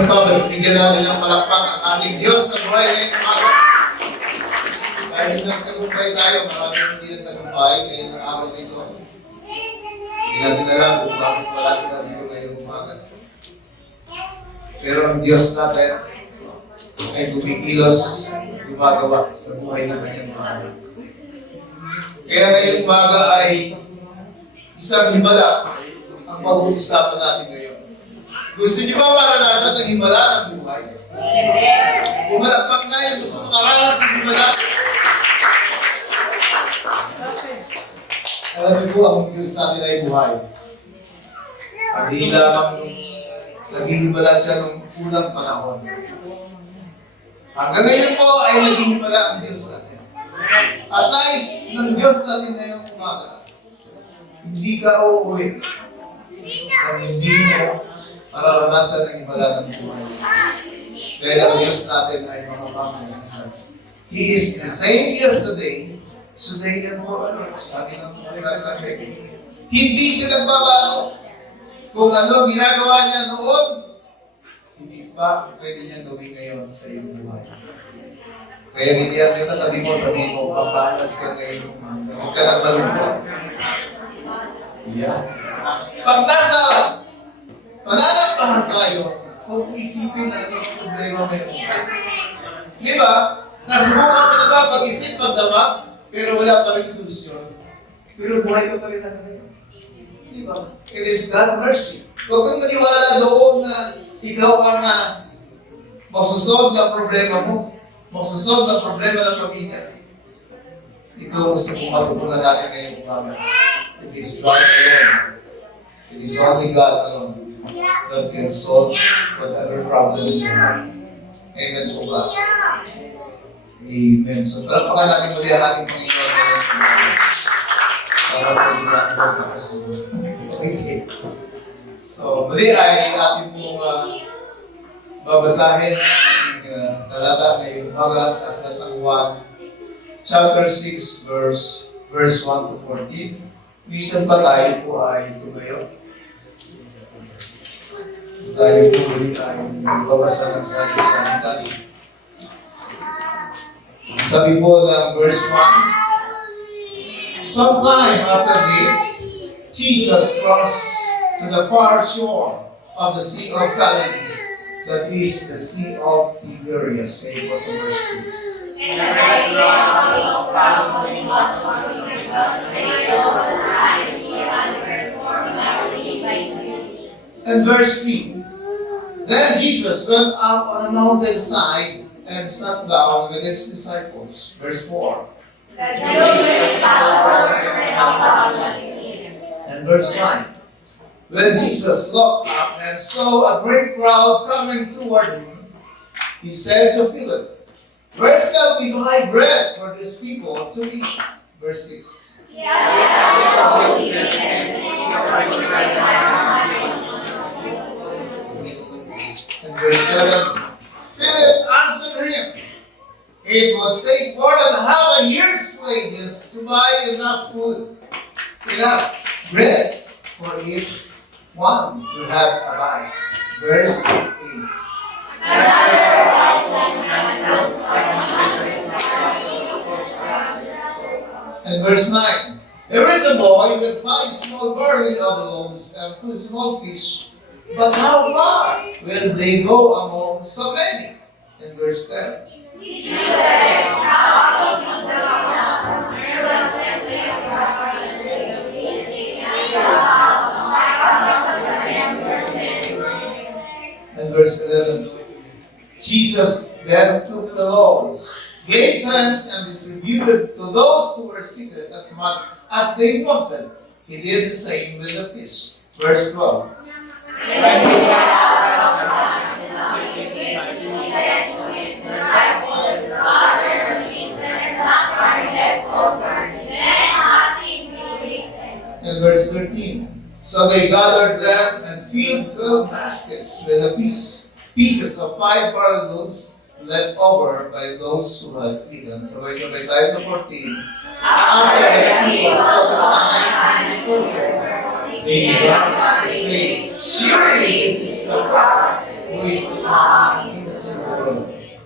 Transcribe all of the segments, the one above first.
Minsan pa, bigyan natin ng palakpak ang ating Diyos na buhay ngayong umaga. Dahil nagtagumpay tayo, maraming hindi nagtagumpay ngayong araw nito. Hindi natin alam kung bakit wala sila dito ngayong umaga. Pero ang Diyos natin ay kumikilos, gumagawa sa buhay ng kanyang mga anak. Kaya ngayong umaga ay isang himala ang pag-uusapan natin ngayon. Gusto niyo ba maranasan ng himala ng buhay? Pumalakpak na yung gusto makaranas ng himala. Alam niyo po, ang Diyos natin ay buhay. Hindi lamang naghihimala siya nung unang panahon. Hanggang ngayon po ay naghihimala ang Diyos natin. At nais ng Diyos natin ngayong umaga, hindi ka uuwi kung hindi mo mararanasan ang himala ng buhay. Dahil ang Diyos natin ay makapangyarihan. He is the same yesterday, today, and forever. Sabi ng Panginoon natin. Hindi siya nagbabago. Kung ano ginagawa niya noon, hindi pa pwede niya gawin ngayon sa iyong buhay. Kaya hindi yan yung katabi mo, sabihin mo, papahalad ka ngayon umaga. Huwag ka nang malungkot. Yeah. Pag nasa pananampahan tayo, huwag mo isipin na anong problema meron. Di ba? Nasubukan mo na ba mag-isip, magdama, pero wala pa rin solusyon. Pero buhay ka pa rin na ngayon. Di ba? It is God's mercy. Huwag kang maniwala doon na ikaw ang magsusolve ng problema mo. Magsusolve ng problema ng pamilya. Ito gusto kong matutunan natin ngayong umaga. It is God alone. It is only God alone that can solve whatever problem you have. Amen po ba? Amen. So, talapakan natin muli ang ating Panginoon ngayong umaga. Para po yung okay. So, muli ay ating pong babasahin ang talata ngayong umaga sa Aklat ng Juan, chapter 6, verse 1 to 14. Minsan pa tayo po ay tumayo. Tayo po muli ay babasa ng salita. Sabi po ng verse 1, sometime after this, Jesus crossed to the far shore of the Sea of Galilee, that is the Sea of Tiberias. Say it was in verse 2. And the great crowd followed him also to Jesus, they saw the sign he had performed by Jesus. And verse 3. Then Jesus went up on a mountainside and sat down with his disciples. Verse 4. The Jewish Passover was near. And verse 5. When Jesus looked up and saw a great crowd coming toward him, he said to Philip, where shall we buy bread for these people to eat? Verse 6. And verse 7. Philip answered him, it would take more than half a year's wages to buy enough bread for each one to have a bite. Verse 8. And verse 9. There is a boy with 5 small barley of loaves and 2 small fish, but how far will they go among so many? And verse 10. And verse 11. Jesus then took the loaves, gave thanks, and distributed to those who were seated as much as they wanted. He did the same with the fish. Verse 12. And verse 13. So they gathered them and filled baskets with the pieces of 5 barley loaves left over by those who had eaten. So sabay tayo sa 14. After the people saw the sign, they began to say, surely this is the prophet who is to amin.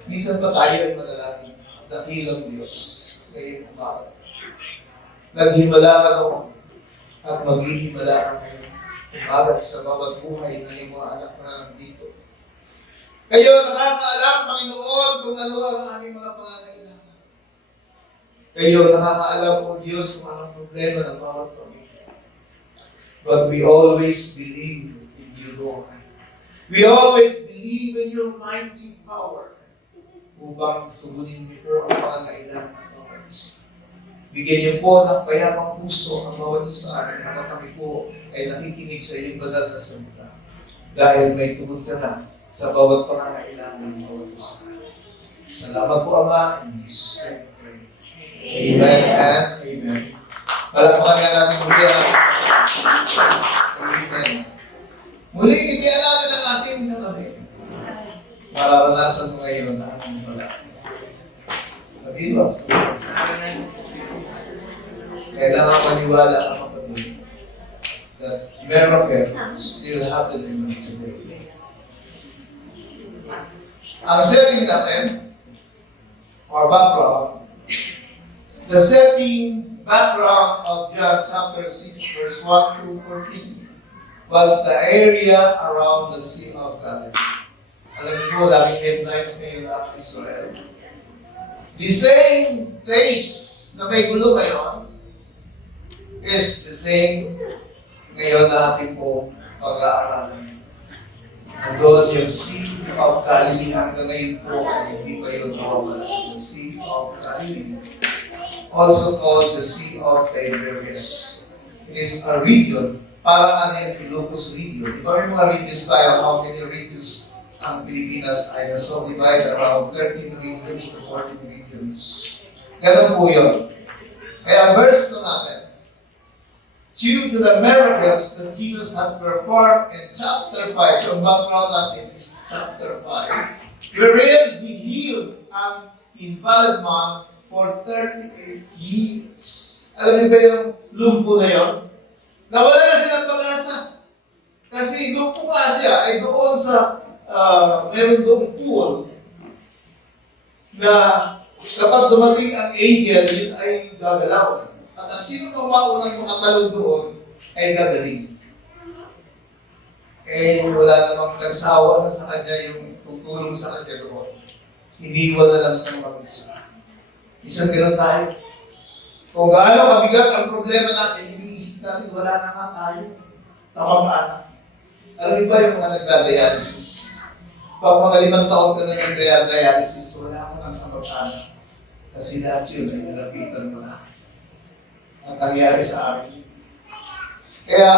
Minsan pa tayo ay manalangin, dakilang Diyos, ngayong umaga. Naghimala ka noon at maghihimala ka ngayon. Umaga sa bawat buhay ng iyong mga anak na nandito. Kayo nakakaalam, Panginoon, kung ano ang aming mga pangangailangan. Kayo nakakaalam, O Diyos, kung anong problema ng bawat pamilya. But we always believe in you, Lord. We always believe in your mighty power upang tugunin niyo po ang pangangailangan ng bawat isa. Bigyan niyo po ng payapang puso ang bawat isa sa amin habang kami po ay nakikinig sa iyong banal na salita. Dahil may tugon ka na sa bawat pangangailangan ng bawat isa. Salamat po, Ama. In Jesus' name we pray. Amen and amen. Palakpakan nga natin muli. Amen. Muli, bigyan natin ang ating katabi. Mararanasan mo ngayon na ating pala. Sabihin mo, kailangan maniwala ka, kapatid, that miracle still happening today. Ang setting natin, or background, the setting background of John chapter 6, verse 1 to 14 was the area around the Sea of Galilee. Alam niyo po, laging headlines ngayon ng Israel. The same place na may gulo ngayon is the same ngayon na ating po pag-aaralan. Andun yung Sea of Galilee hanggang ngayon po ay hindi pa yun nawawala. The Sea of Galilee, also called the Sea of Tiberias. It is a region, parang ano yung Ilocos region. Di ba may mga regions tayo? How many regions ang Pilipinas ay divided around 13 regions to 14 regions. Ganun po yun. Kaya verse na natin, due to the miracles that Jesus had performed in chapter 5, so ang background natin is chapter 5, wherein He healed an invalid man for 38 years. Alam niyo ba yung lumpo na yun? Nawala na siya ng pag-asa. Kasi lumpo nga siya ay doon sa meron doong pool na kapag dumating ang angel, yun ay gagalaw. At ang sino pang maunang makatalon doon ay gagaling. Wala namang nagsawa na sa kanya yung tutulong sa kanya doon. Iniwan na lang sa mga isa. Isang gano'n tayo. Kung gaano kabigat ang problema natin, iniisip natin, wala na nga tayo. Kamag-anak. Alam niyo ba yung mga nagda-dialysis? Pag mga 5 taon ka na nag-dialysis, wala ka nang kamag-anak. Kasi lahat yun ay nalapitan mo na. Ang nangyari sa amin. Kaya,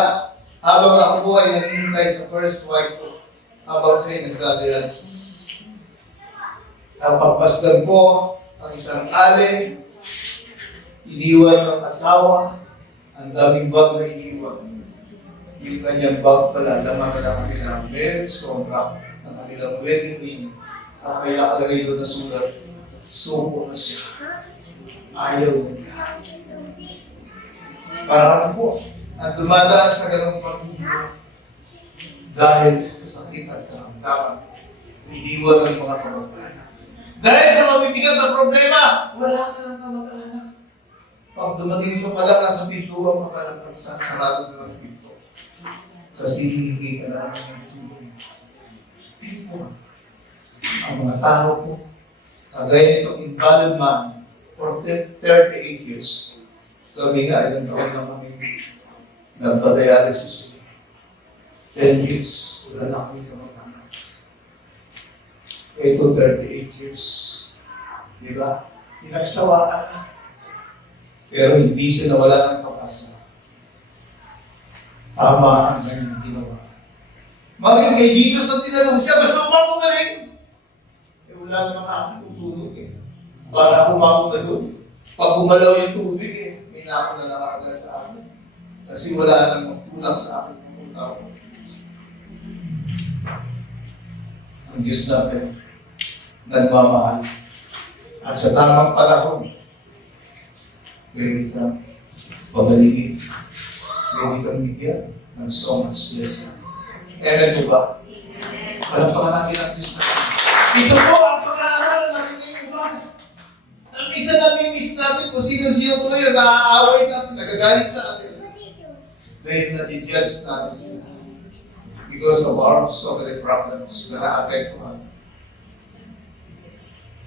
habang ako po ay naghihintay sa first wife ko, habang sa'yo nagda-dialysis, napagpasdan ko ang isang alin, iniwan ng asawa, ang daming bag na iniwan. Yung kanyang bag pala, laman na lang kanilang marriage contract, ang kanilang wedding ring, at may nakalagay doon na sulat, suko na siya. Ayaw na niya. Parang po, ang dumadaan sa ganong pamilya dahil sa sakit at karamdaman, iniwan ng mga kamag-anak. Dahil sa mabibigat na problema, wala ka ng kamag-anak. Pag dumating ka pala, nasa pintuan ka pala, nagsasarado na ng pinto. Kasi hindi ka na ng tulong. Pintuan. Ang mga tao po, kagaya itong invalid man, for 38 years, kami nga, ilang taon na kami nagpa-dialysis. 10 years, wala na kami kamag-anak. Ito, 38 years. Di ba? Pinagsawaan na. Pero hindi siya nawala ng pag-asa. Tama ang kanyang ginawa. Maging kay Jesus ang tinanong siya, gusto mo bang gumaling? Wala namang aking tutulog eh. Para kumako ka doon. Pag gumalaw yung tubig eh, may nako na nakakagala sa akin. Kasi wala namang kulang sa akin kung tao. Ang Diyos natin, nagmamahal. At sa tamang panahon, pwede kang pabaligin. Pwede kang bigyan ng so much blessing. Amen po ba? Alam pa ka natin ang Diyos na Ito po ang pag-aaral natin ngayong umaga. Ang isa namin miss natin kung sino-sino ko ngayon, naaaway natin, nagagalit sa atin. Dahil natijudge natin sila. Because of our so many problems na na-apektuhan.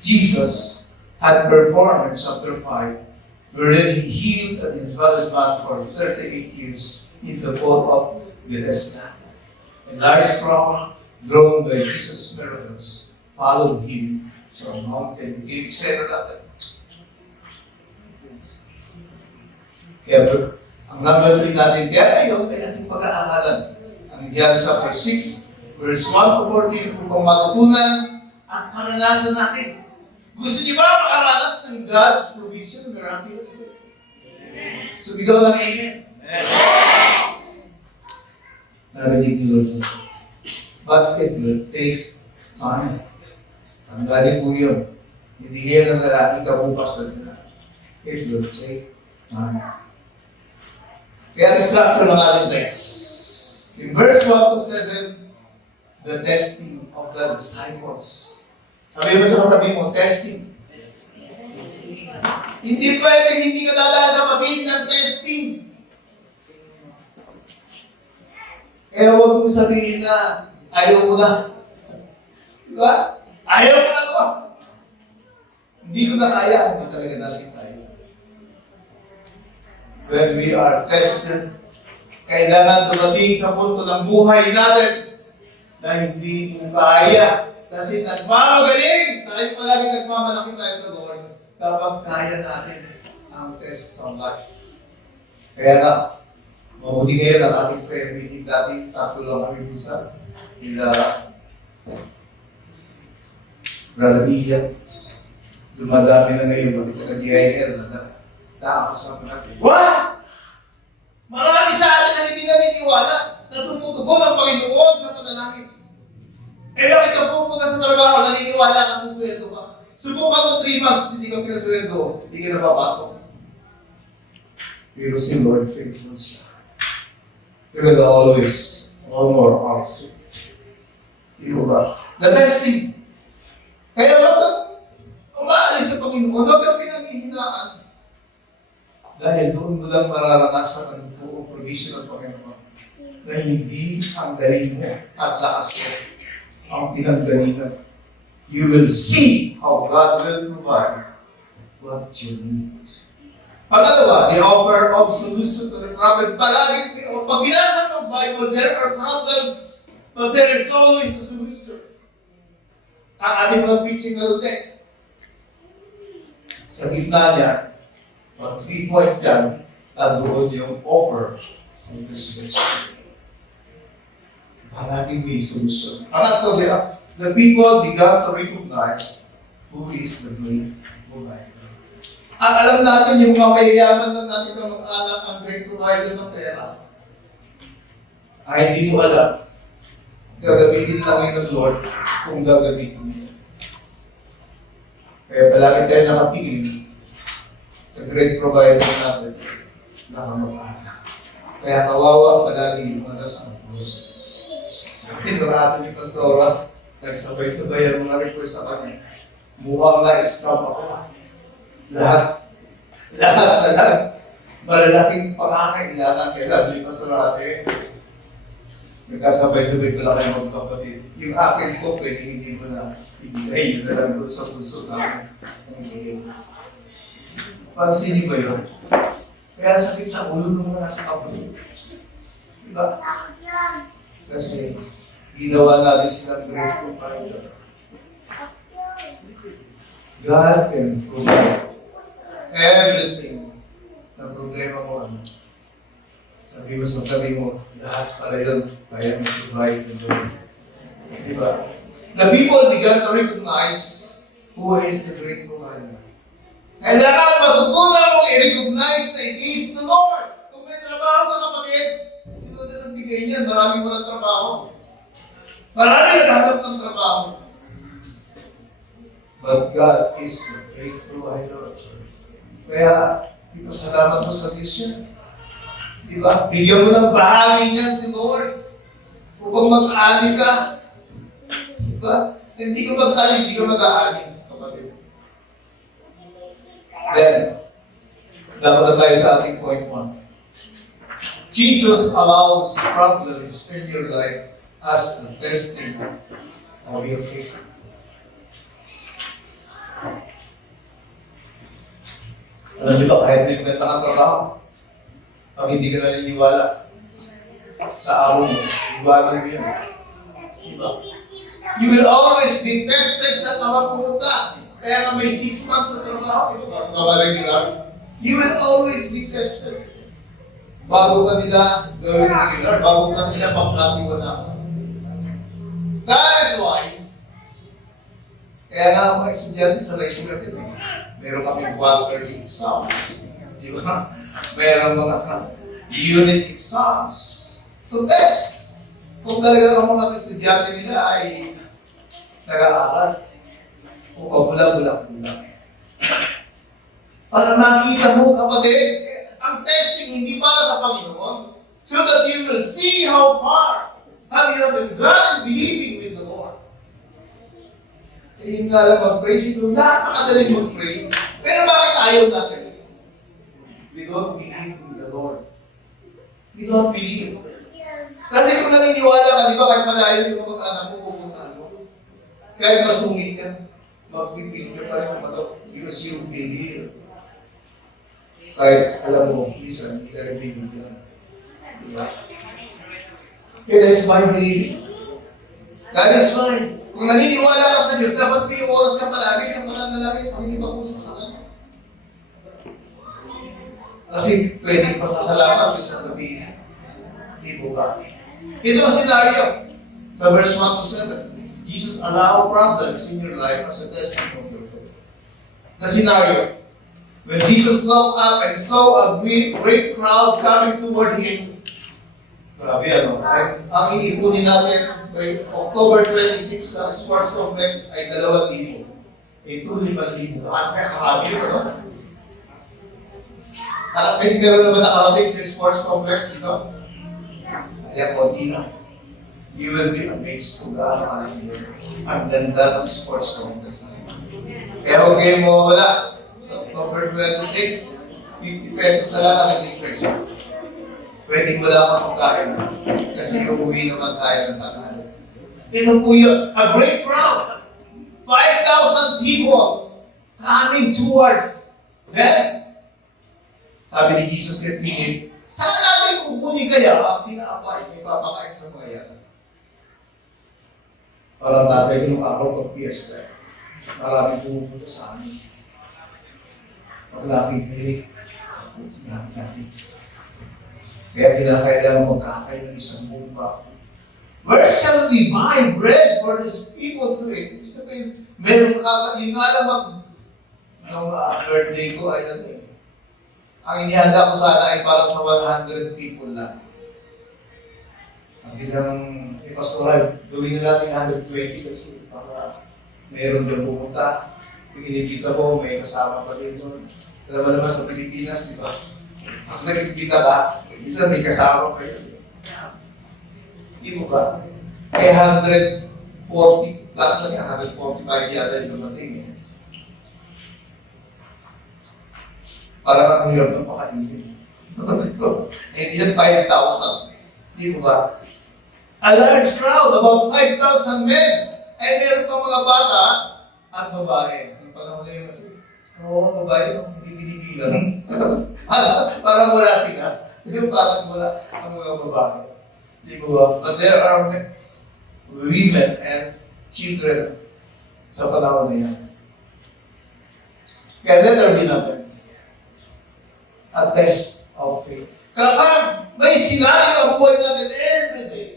Jesus had performed in chapter 5, wherein he healed an invalid man for 38 years in the pool of Bethesda. And Lystra, drawn by Jesus' miracles, followed him from mountain. Became center natin. Kaya ang number 3 natin, kaya ngayon ay ating pag-aaralan. Ang John chapter 6, verse 1 to 14, upang matutunan at maranasan natin. Gusto niyo ba makaranas ng God's provision miraculously? So, bigaw ng amen. Narinig ni Lord. But it will take time. Ang galing po yun. Hindi ngayon ang lalaking kabukas na it will take time. Kaya ang structure ng ating text. In verse 1 to 7, the testing of the disciples. Sabi mo sa katabi mo, testing. Hindi pwedeng hindi ka dadaan ng testing. Kaya huwag mong sabihin na ayaw mo na. Diba? Ayaw mo na ko. Hindi ko na kaya. Hindi talaga natin kaya. When we are tested, kailangan dumating sa punto ng buhay natin na hindi mo kaya. Kasi nagmamagaling, tayo palagi nagmamalaki tayo sa Lord kapag kaya natin ang test sa life. Kaya na, mabuti ngayon ang ating prayer meeting dati, tatlo lang kami bisa. Nila, Brother Ian, dumadami na ngayon, pati ka nag-IL na nakakasama natin. What? Marami sa atin na hindi naniniwala na tumutugon ang Panginoon sa panalangin. Eh bakit ka pupunta sa trabaho, naniniwala ka sa sweldo ka? Subukan mo 3 months, hindi ka pinasweldo, hindi ka napapasok. Pero si Lord faithful siya. He will always honor our faith. Di ba? The testing. Kaya wag kang umaalis sa Panginoon, wag kang pinanghihinaan. Dahil doon mo lang mararanasan ang buong provision ng Panginoon na hindi ang galing mo at lakas mo ang pinanggalingan. You will see how God will provide what you need. Pangalawa, the offer of solution to the problem. Palagi, pag binasa mo ang Bible, there are problems, but there is always a solution. Ang ating mga preaching na ulit. Sa gitna niya, pag 3 point yan, nandoon yung offer of the solution. Palaging may solution. Pangatlo, the people began to recognize who is the great provider. Ang alam natin, yung mga mayayaman lang natin na mag-anak ang great provider ng pera. Ay, hindi mo alam. Gagamitin lang yun ng Lord kung gagamitin mo. Kaya palagi tayo nakatingin sa great provider natin na kamag-anak. Kaya kawawa palagi yung manas ng Lord. Sabi ng atin ni Pastora, nagsabay-sabay ang mga request sa kanya. Mukhang na-scam ako. Lahat na lang. Malalaking pangangailangan kaya sabi ni Pastora ate. Nagkasabay-sabay ko lang kayo magkapatid. Yung akin ko, pwede hindi ko na ibigay. Yun na lang doon sa puso namin. Pansinin ba yun? Kaya sakit sa ulo ng mga nasa kapatid. Diba? Kasi ginawa natin silang great provider. God can provide everything na problema mo, ano. Sabi mo sa tabi mo, lahat pala yun, kaya mag-provide ng Lord. Diba? The people began to recognize who is the great provider. Kailangan matutunan mong i-recognize na it is the Lord. Kung may trabaho ka kapatid, sino na nagbigay niyan? Marami mo ng trabaho. Marami naghanap ng trabaho. But God is the great provider. Kaya, di ba salamat mo sa Diyos yan? Di ba? Bigyan mo ng bahagi niyan si Lord upang mag-ani ka. Di ba? Hindi ka magtalim, hindi ka mag-aalim, kapatid. Then, dapat na tayo sa ating point 1. Jesus allows problems in your life as a testing. Are we okay? Alam niyo ba, kahit may maganda kang trabaho, pag hindi ka naniniwala sa amo mo, iwanan mo yun. Diba? You will always be tested sa tamang pumunta. Kaya nga may 6 months sa trabaho, diba? Regular. You will always be tested. Bago ka nila gawin regular, bago ka nila pagkatiwala. That is why, kaya nga mga estudyante sa regular din, meron kami quarterly exams. Di ba? Meron mga unit exams to test kung talaga ang mga estudyante nila ay nag-aaral o pabulang-bulang-bulang. Para makita mo, kapatid, ang testing hindi para sa Panginoon, so that you will see how far have you been gone and believing with the Lord. Eh, yung nga lang mag-pray, siguro napakadaling mag-pray. Pero bakit ayaw natin? We don't believe in the Lord. We don't believe. Kasi kung naniniwala ka, di ba, kahit malayo yung mga anak mo, pupuntahan mo. Kahit masungit ka, magpipil ka pa rin kumato because you believe. Kahit alam mo, minsan, hindi ka rin bibigyan. Di ba? That is why believe. That is why. Kung naniniwala ka sa Diyos, dapat may oras ka palagi ng pananalangin, pakikipag-usap sa Kanya. Kasi pwedeng pasasalamat yung sasabihin. Di po ba? Ito ang senaryo. Sa verse 1 to 7. Jesus allow problems in your life as a testing of your faith. The scenario. When Jesus looked up and saw a great crowd coming toward Him, grabe ano, ang iipunin natin by October 26 sa sports complex ay 2,000. Ito 5,000. Kaya karami yun, ano? Meron na ba nakarating sa sports complex dito? Kaya konti lang. You will be amazed kung gaano ang ganda ng sports complex na yun. Kaya huwag kayo mawawala. Sa October 26, 50 pesos na lang ang registration. Pwedeng wala kang pagkain. Kasi uuwi naman tayo ng tanghali. Ito po yun, a great crowd. 5,000 people coming towards them. Sabi ni Jesus kay Philip, saan natin kukunin kaya ang tinapay may papakain sa mga yan? Parang tatay ko nung araw pag fiesta. Marami pumupunta sa amin. Paglapit kayo, lapit natin. Kaya kinakailangan magkakain ng isang buong bako. Where shall we buy bread for these people to eat? Sabihin, meron yun nga lang nung birthday ko ay ano eh. Ang inihanda ko sana ay para sa 100 people lang. Ang ginang pastoral, gawin na natin 120 kasi para meron din pumunta. Yung inibita mo, may kasama pa din doon. Alam mo naman sa Pilipinas, di ba? Pag nag-ibita ka, minsan may kasama pa yun. Di mo ba? May 140 plus lang yan, 145 yata yung dumating eh. Parang ang hirap ng pakainin. Hindi yan 5,000. Di mo ba? A large crowd, about 5,000 men. Ay meron pang mga bata at babae. Ang panahon na yun kasi, babae, hindi binibilang. Parang wala sila. Yung parang wala ang mga babae. Di mo ba? But there are women and children sa panahon na yan. Kaya let there be natin a test of faith. Kapag may scenario ang buhay natin every day,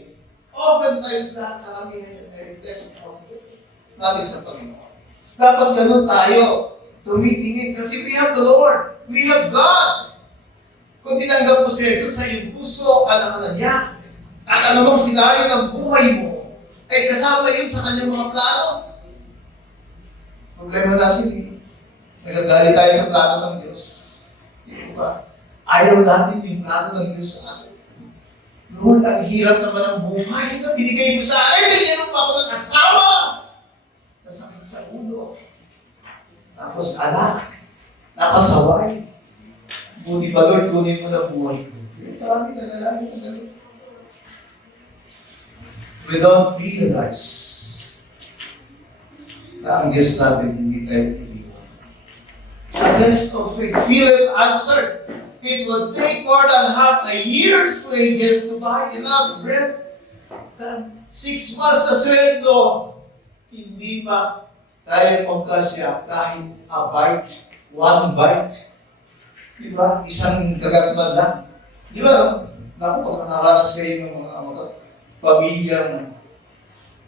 oftentimes lahat karamihan ay test of faith natin sa Panginoon. Dapat ganun tayo tumitingin kasi we have the Lord. We have God. Kung tinanggap mo si Jesus sa iyong puso, anak-anak niya, at anumang senaryo ng buhay mo, ay kasama yun sa kanyang mga plano. Problema natin eh. Nagagalit tayo sa plano ng Diyos. Di ba? Ayaw natin yung plano ng Diyos sa atin. Lord, ang hirap naman ng buhay na binigay mo sa akin. Binigyan mo pa ako ng asawa. Masakit sa ulo. Tapos anak, napasaway. Buti pa Lord, kunin mo na buhay ko. Marami na lalaki na gano'n. We don't realize na ang Diyos natin hindi tayo iiwan. A test of faith, feel it answered. It would take more than half a year's wages to buy enough bread. 6 months na sweldo, hindi pa tayo magkasya kahit a bite, 1 bite. Diba? Isang kagatman lang. Diba? Naku, pag nakaranas kayo ng mga pamilyang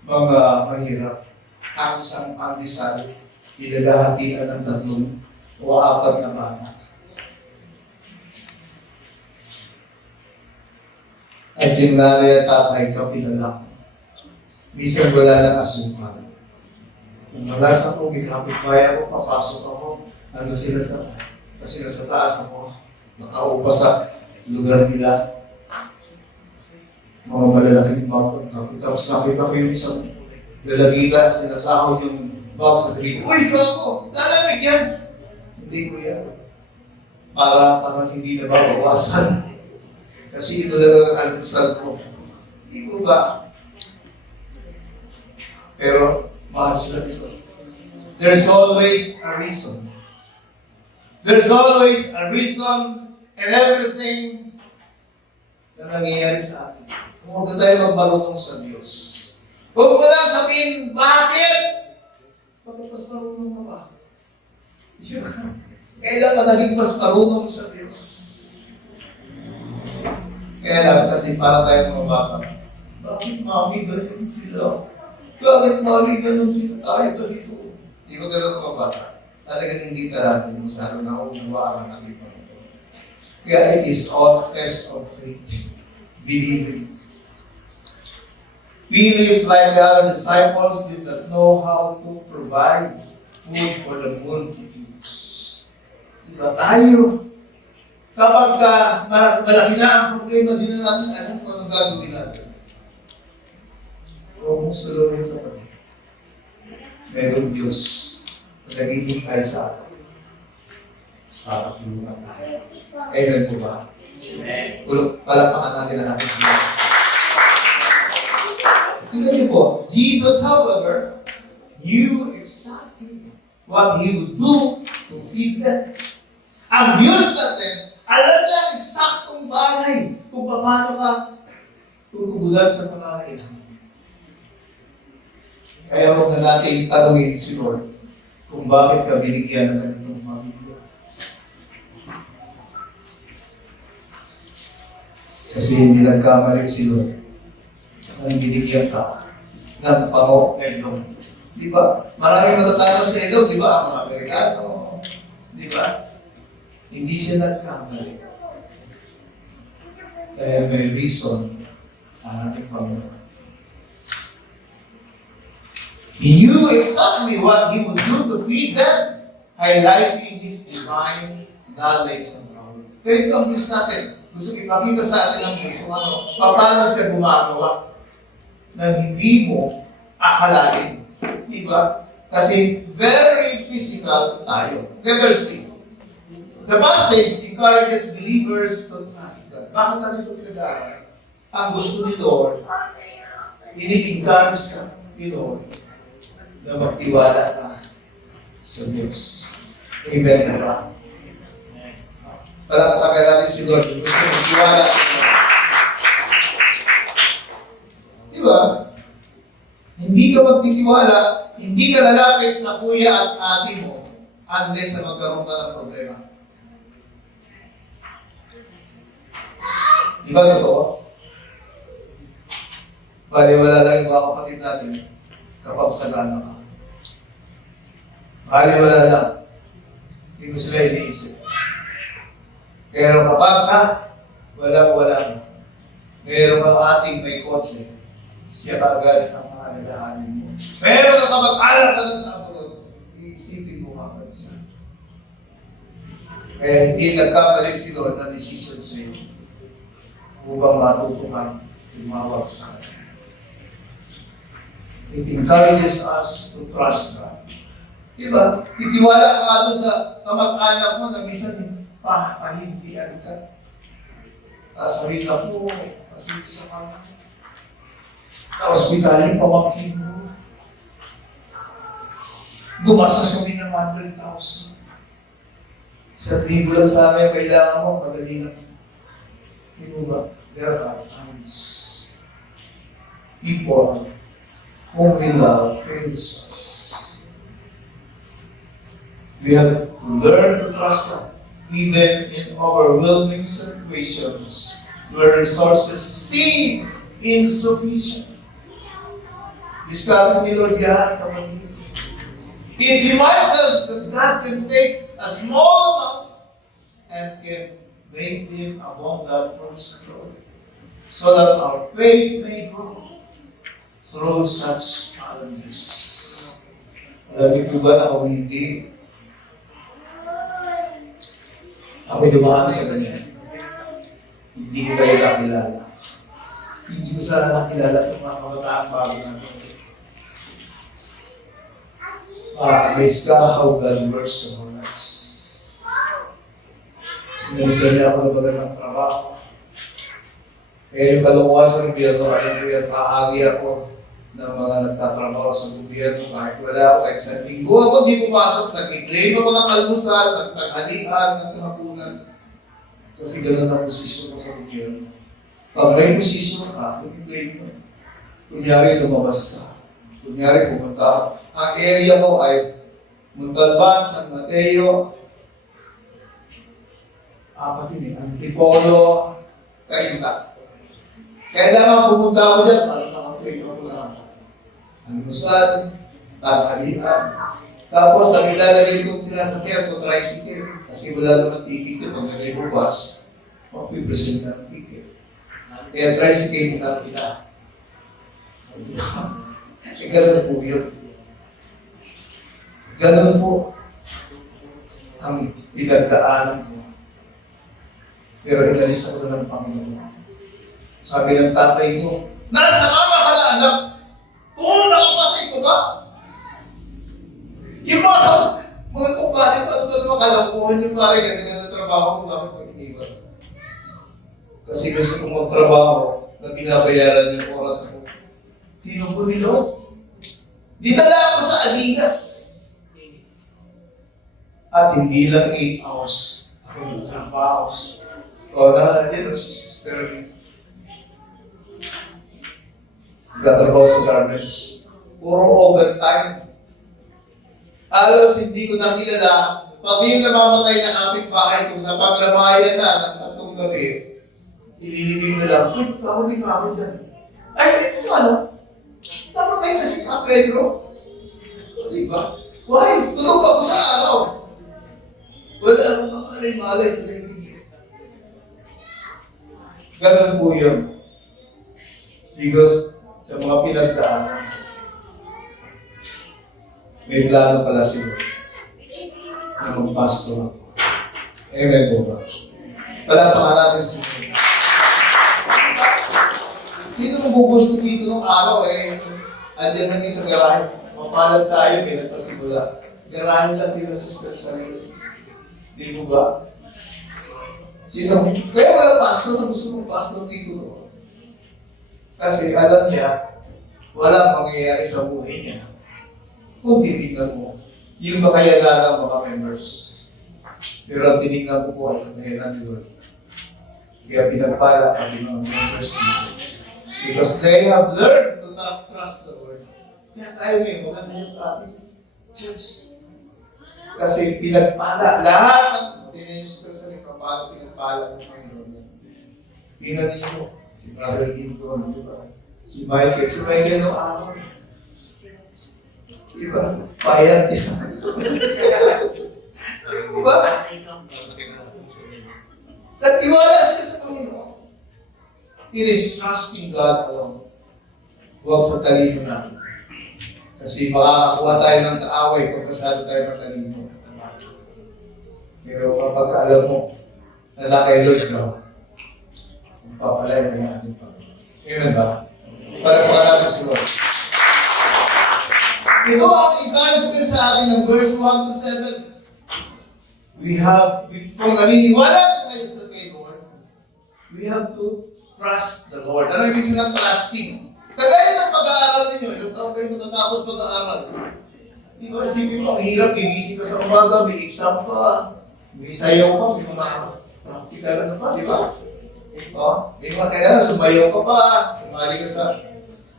mga mahirap, ang isang pandesal, pinagahatian ng 3 o 4 na bata. At yung nanay at tatay ka pinalak. Minsan wala lang asukal. Kung wala sa tubig, kapit-bahay ako, papasok ako, ano sila sa taas ako, nakaupa sa lugar nila. Mga malalaking bag. Tapos nakita ko yung isang lalagita, sinasahod yung bag sa trip. Uy, ikaw ako! Lalamig yan! Hindi ko yan. Parang hindi na babawasan. Kasi ito lang ang almusal ko. Hindi ko ba? Pero, mahal sila dito. There's always a reason. There's always a reason and everything na nangyayari sa atin. Kung huwag na tayo magmarunong sa Diyos. Huwag mo lang sabihin, bakit? Bakit mas marunong ka ba? Kailan ka naging mas marunong sa Diyos? Kaya lang, kasi para tayo mga bata, bakit mami ganun sila? Bakit mami ganun sila? Tayo ganito. Di ba ganun mga bata? Talagang hindi natin masyado na unawaan ang ating Panginoon. Kaya it is all test of faith. Believing. We live like the other disciples did not know how to provide food for the multitudes. Diba tayo? Kapag malaki na ang problema, di na natin alam kung anong gagawin natin. Huwag mong suluhin ka pa rin. Meron Diyos na naghihintay sa atin. Para tulungan tayo. Amen po ba? Amen. Palapakan natin ang ating Diyos. Tingnan niyo po, Jesus, however, knew exactly what He would do to feed them. Ang Diyos natin, alam niya ang eksaktong bagay kung paano ka tutugulan sa pangangailangan. Kaya huwag na natin tanungin si Lord kung bakit ka binigyan ng ganitong pamilya. Kasi hindi nagkamali si Lord nang binigyan ka ng pango Edom. Di ba? Maraming matatanong sa Edom, di ba? Ang mga Amerikano. Di ba? Hindi siya nagkamali. Dahil may reason ang ating Panginoon. He knew exactly what He would do to feed them, highlighting His divine knowledge and power. Kaya ito ang Diyos natin. Gusto ipakita sa atin ng Diyos kung paano siya gumagawa na hindi mo akalain. Diba? Kasi very physical tayo. Never see. The passage encourages believers to trust God. Bakit natin ito pinag-aaral? Ang gusto ni Lord, ini-encourage ka ni Lord na magtiwala ka sa Diyos. Amen na ba? Palakpakan natin si Lord. Gusto magtiwala sa Diyos. Diba? Hindi ka magtitiwala, hindi ka lalapit sa kuya at ate mo unless na magkaroon ka ng problema. Di ba totoo? Baliwala lang yung mga kapatid natin kapag sagana ka. Baliwala lang. Hindi ko sila iniisip. Pero kapag wala na. Meron kang ating may kotse, siya kagad ang mga nagahanin mo. Pero kapag alam ka na sa abroad, iisipin mo kapag siya. Kaya hindi nagkamali si Lord na decision sa iyo upang matutukan tumawag sa kanya. It encourages us to trust God. Diba? Titiwala ka nga doon sa kamag-anak mo na minsan pahindihan ka. Sabihin na po, kasi sa kanya. Na-hospital yung pamangkin mo. Gumastos kami ng 100,000. Sa libo lang sana yung kailangan mo, madali lang. Di ba? There are times people whom we love fails us. We have to learn to trust God, even in overwhelming situations where resources seem insufficient. Discard ni Lord yan, kapatid. It reminds us that God can take a small amount and can make Him abundant for His glory, so that our faith may grow through such challenges. Alam niyo po ba na kung hindi, ako'y dumaan sa ganyan. Hindi ko kayo nakilala. Hindi ko sana nakilala itong mga kabataan bago natin. Amaze ka how God works in our lives. Sinalisan niya ako ng magandang trabaho. Kaya yung kalungkuhan sa gobyerno, kaya pahagi ako ng mga nagtatrabaho sa gobyerno. Kahit wala ako, kahit sa linggo ako, di pumasok. Nag-claim ako ng almusal, nagtaghalian, nagtahapunan. Kasi ganun ang posisyon ko sa gobyerno. Pag may posisyon ka, i-claim mo. Kunyari, lumabas ka. Kunyari, pumunta ako. Ang area ko ay Montalban, San Mateo, Antipolo, Cainta. Kailangan pumunta ako dyan para makaklip ako na almusal, taghalian. Tapos, ang ilalagay kong sinasakyan ko, tricycle. Kasi wala naman ticket yun. Pag nagay mo bus, mag-present ng ticket. Kaya tricycle mo na pila. Ganun po yun. Ganun po ang pinagdaanan ko. Pero inalis ako ng Panginoon. Sabi ng tatay ko, nasa kama ka na anak! Kung nakapasay ko ba? Yung mga kumpare ko, ano ba naman kalakuhan yung pare ganyan sa trabaho ko, bakit mag-iniwan? Kasi gusto kong magtrabaho na binabayaran yung oras ko. Tinubo ni Lord. Dinala ako sa Alinas. At hindi lang 8 hours. Ako yung trabaho. O, nahalagyan si Sister Lee. Nagtatrabaho sa garments. Puro overtime. Alos, hindi ko nakilala. Pag yung namamatay na kapitbahay ko, napaglamayan na ng 3 gabi, ililibing na lang, uy, kahuli ka ako dyan. Ay, ano? Namatay na si Ka Pedro. Diba? Why? Tulog ako sa araw. Wala akong kakalay-malay sa nagiging. Ganun po yun. Because sa mga pinagdaanan, may plano pala sila na mag-pastor ako. Amen po ba? Palapakan natin si sino magugusto dito nung araw andyan lang yung sa garahe. Mapalad tayo, may nagpasimula. Garahe lang din ang sister sarili. Di mo ba? Sino? Kaya wala pastor na gusto mong pastor dito. No? Kasi alam niya, walang mangyayari sa buhay niya. Kung titignan mo, yung makayanan ng mga members. Pero ang tinignan ko po ay kakayanan ni Lord. Kaya pinagpala pati mga members dito. Because they have learned to trust the Lord. Kaya tayo ngayon, maganda yung ating church. Kasi pinagpala, lahat ng tinayos ko sa paano pinagpala ng Panginoon. Tingnan niyo, si Brother Ginton, di ba? Si Michael nung araw. Di ba? Payat niya. Di ba? Nagtiwala siya sa Panginoon. It is trusting God alone. Huwag sa talino natin. Kasi makakakuha tayo ng kaaway kung kasado tayo matalino. Pero kapag alam mo na nakay Lord ka, papalay ka ng ating Panginoon. Amen ba? Palagpakan natin si Lord. Ito ang encouragement sa atin ng verse 1 to 7. Kung naniniwala ko kayo sa kay Lord, we have to trust the Lord. Ano ibig sabihin ng trusting? Kagaya ng pag-aaral ninyo, ilang taon kayo matatapos pag-aaral. Di ba, isipin mo, ang hirap, gigising ka sa umaga, may exam pa, may sayaw pa, may mga practical na pa, di ba? May mga kailangan, sumayaw ka pa, sumali ka sa...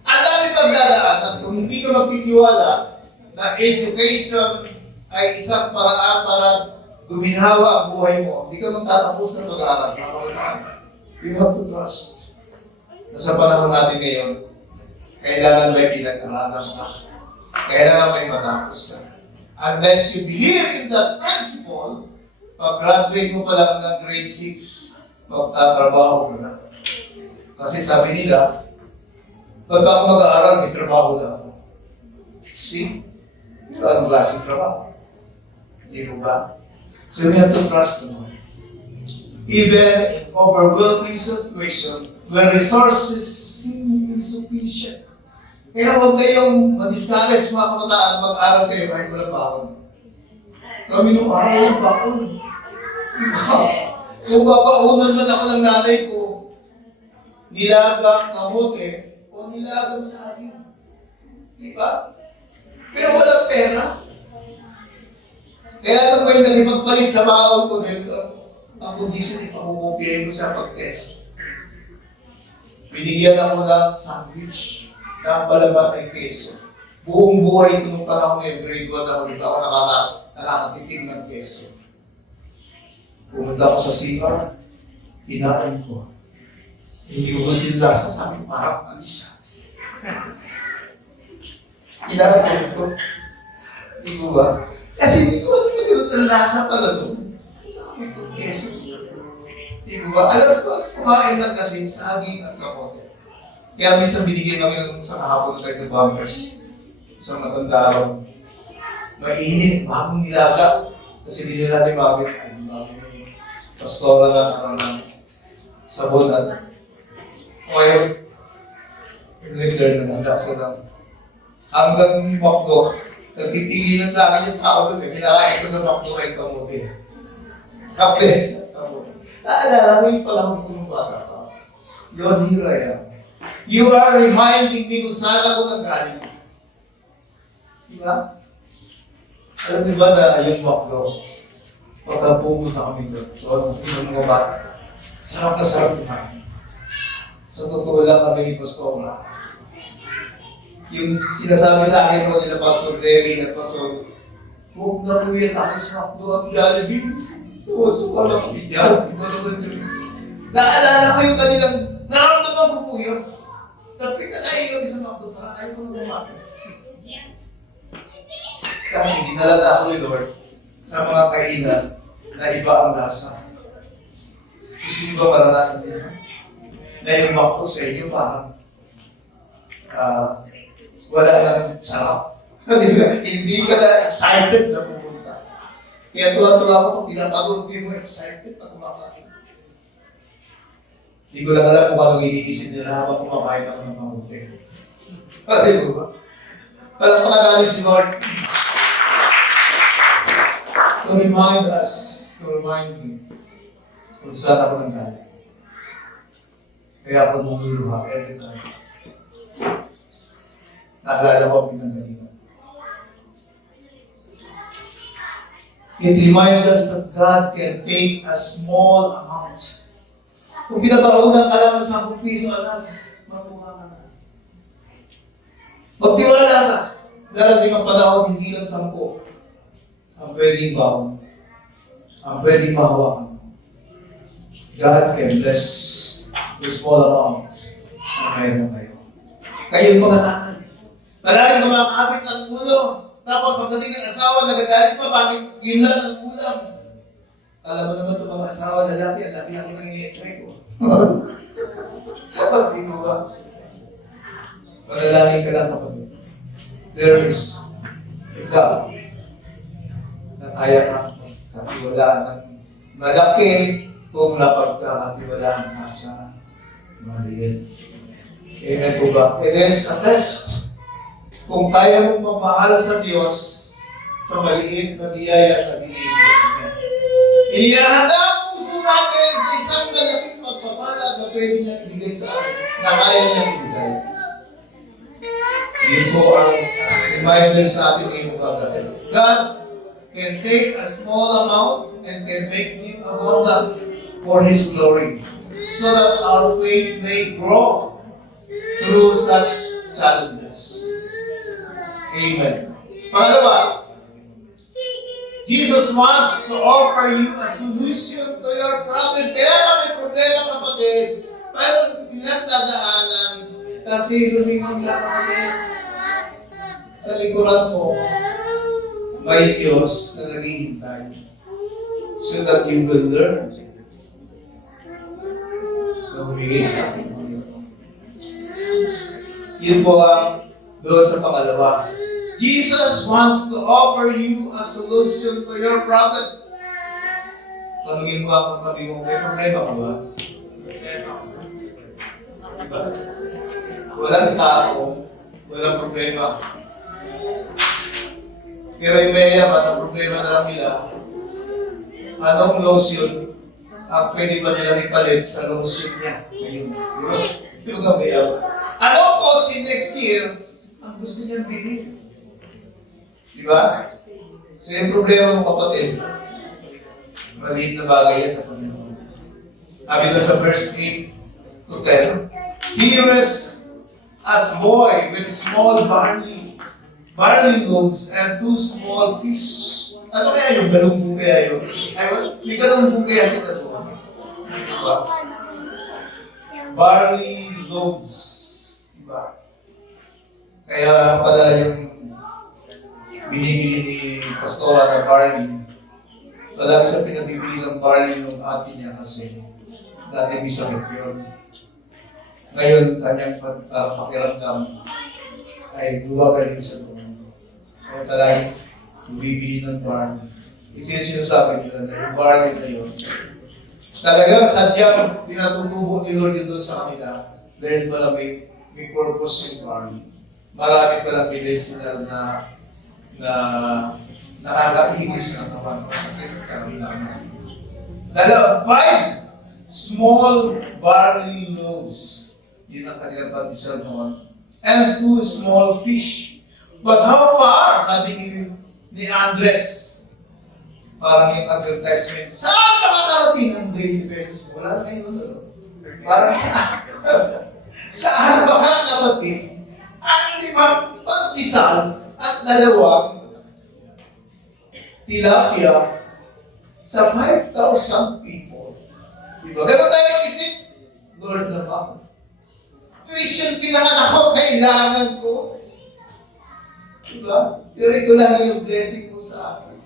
Ang dami pagdadaanan, kung hindi ka magtitiwala na education ay isang paraan para guminhawa ang buhay mo, hindi ka magtatapos ng pag-aaral. You have to trust na sa panahon natin ngayon, kailangan may pinag-aralan ka. Kailangan may matapos ka. Unless you believe in that principle, pag-graduate mo pa lang ng grade 6, magtatrabaho ka na. Kasi sabi nila, pag ako mag-aaral, may trabaho na ako. See? Pero anong klaseng trabaho? Hindi mo ba? So we have to trust the Lord. Even in overwhelming situation, when resources seem insufficient. Kaya huwag kayong ma-discourage mga kabataan, mag-aral kayo kahit walang baon. Kami nung araw ng baon. Diba? Kung papaunan man ako ng nanay ko, nilagang kamote, o nilagang sa akin. Diba? Pero walang pera. Kaya nung may nagipagpalit sa baon ko, ang condition, ipakukopyahin ko sa pag-test. Binigyan ako ng sandwich na palabat ay keso. Buong buhay ko nung panahon ngayon, grade 1 ako, dito ako nakakatitig ng keso. Pumunta ko sa CR, kinain ko. Hindi ko gusto yung lasa, sabi ko, parang alisa. Kinain ko. Hindi ko ba? Kasi hindi ko alam yung lasa pala doon. Kinain ko keso. Hindi ko ba? Alam ko, kumain lang kasi saging at kamote. Kaya minsan binigyan kami ng isang kahapon ng the bumpers. Isang matanda raw. Mainit, bagong nilaga. Kasi hindi nila natin mabit. Ay, may pastora na sabon at oil. In-return na handa sa lang. Hanggang makdo, nagtitinginan sa akin yung tao doon. Kinakain ko sa makdo ay kamote. Kape. Kamote. Naalala mo yung panahon ko ng bata pa. Yun, here I am. You are reminding me kung saan ako nanggaling. Diba? Alam niyo ba na yung makdo? Pagka pumunta kami doon, so, yung mga bata, sarap na sarap kumain. Sa totoo lang kami ni Pastor na. Yung sinasabi sa akin mo nila Pastor Derry at Pastor, huwag na kuya tayo sa makdo at Jollibee. So, walang bigyan. Iba naman yun. Naalala ko yung kanilang, naramdaman ko po yun. Tapi kakain kami sa makdo, parang ayaw ko na lumakit. Kasi dinala na ako ni Lord sa mga kainan na iba ang lasa. Gusto niyo ba maranasan din? Na yung makdo sa inyo parang wala nang sarap. Hindi ka na excited na pumunta. Kaya tuwa-tuwa ako kung pinapagod ko yung excited na kumakain. Hindi ko lang alam kung anong iniisip nila habang kumakain ako ng mabuti. Pati mo ba? Parang panagaling si Lord. To remind us, to remind me, kung saan ako nanggaling. Kaya ako lumuluha every time. Naalala ko ang pinanggalingan. It reminds us that God can take a small amount. Kung pinapaunan ka lang ng 10 piso, anak, makuha ka na. Magtiwala ka. Darating ang panahon, hindi lang 10 ang pwedeng baon. Ang pwedeng mahawakan mo. God can bless the small amount na mayroon kayo. Kayong mga nanay. Maraming kumakapit ng ulo. Tapos pagdating ng asawa, nagagalit pa, bakit yun lang ang ulam? Alam mo naman itong mga asawa na laki, at laki-laki nang ini-try ko. Hindi mo ba? Manalangin ka lang kapatid. There is a God na kaya kang katiwalaan ng malaki kung napagkakatiwalaan ka sa maliit. Amen po ba? It is a test. Kung kaya mong magmahal sa Diyos sa maliit na biyaya na binibigyan niya. Inihahanda ang puso natin sa isang malapit magpapala na pwede niya ibigay sa atin, na kaya niya ibigay. Yun po ang reminder sa atin ngayong kagabi. God can take a small amount and can make it abundant for His glory, so that our faith may grow through such challenges. Amen. Pangalawa, Jesus wants to offer you a solution to your problem. Kaya na may problema, kapatid, pero pinagdadaanan kasi lumingon ka, kapatid. Sa likuran mo, may Diyos na naghihintay so that you will learn na humigay sa ating Panginoon. Yun po ang doon sa pangalawa. Jesus wants to offer you a solution to your problem. Tanungin mo ang katabi mo, may problema ka ba? Diba? Walang tao, walang problema. Pero yung mayayaman, ang problema na lang nila, anong lotion ang pwede ba nilang ipalit sa lotion niya? Ngayon, yung mayayaman. Anong kotse next year, ang gusto niyang bilhin? Diba? So yung problema mo, kapatid, maliit na bagay yan sa Panginoon. Sabi doon sa verse 8 to 10, Here is as boy with small barley loaves and 2 small fish. Ano kaya yung galunggong kaya yun? May galunggong kaya sa dalawa. Diba? Barley loaves. Diba? Kaya pala yung binibili ni Pastora na barley, wala siya pinabibili ng barley ng ate niya kasi dati may sakit yun. Ngayon, kanyang pakiramdam ay gumagaling sa mundo. Kaya talagang bumibili ng barley. Ito yung sinasabi nila na yung barley na yun. Talagang sadyang pinatutubo ni Lord yun doon sa kanila dahil pala may purpose yung barley. Marami palang medicinal na nakakaibis ng kapan masakit karamdaman. 5 small barley loaves. Yun ang kanilang pandesal noon. And 2 small fish. But how far? Sabi ni Andres, parang yung advertisement, saan makakarating ang 20 pesos? Wala na yun doon. Parang saan? Saan makakarating ang 5 pandesal at 2 tilapia sa 5,000 people. Diba? Ganun tayo mag-isip, Lord naman, tuition pinanganak ako, kailangan ko. Diba? Pero ito lang yung blessing mo sa akin.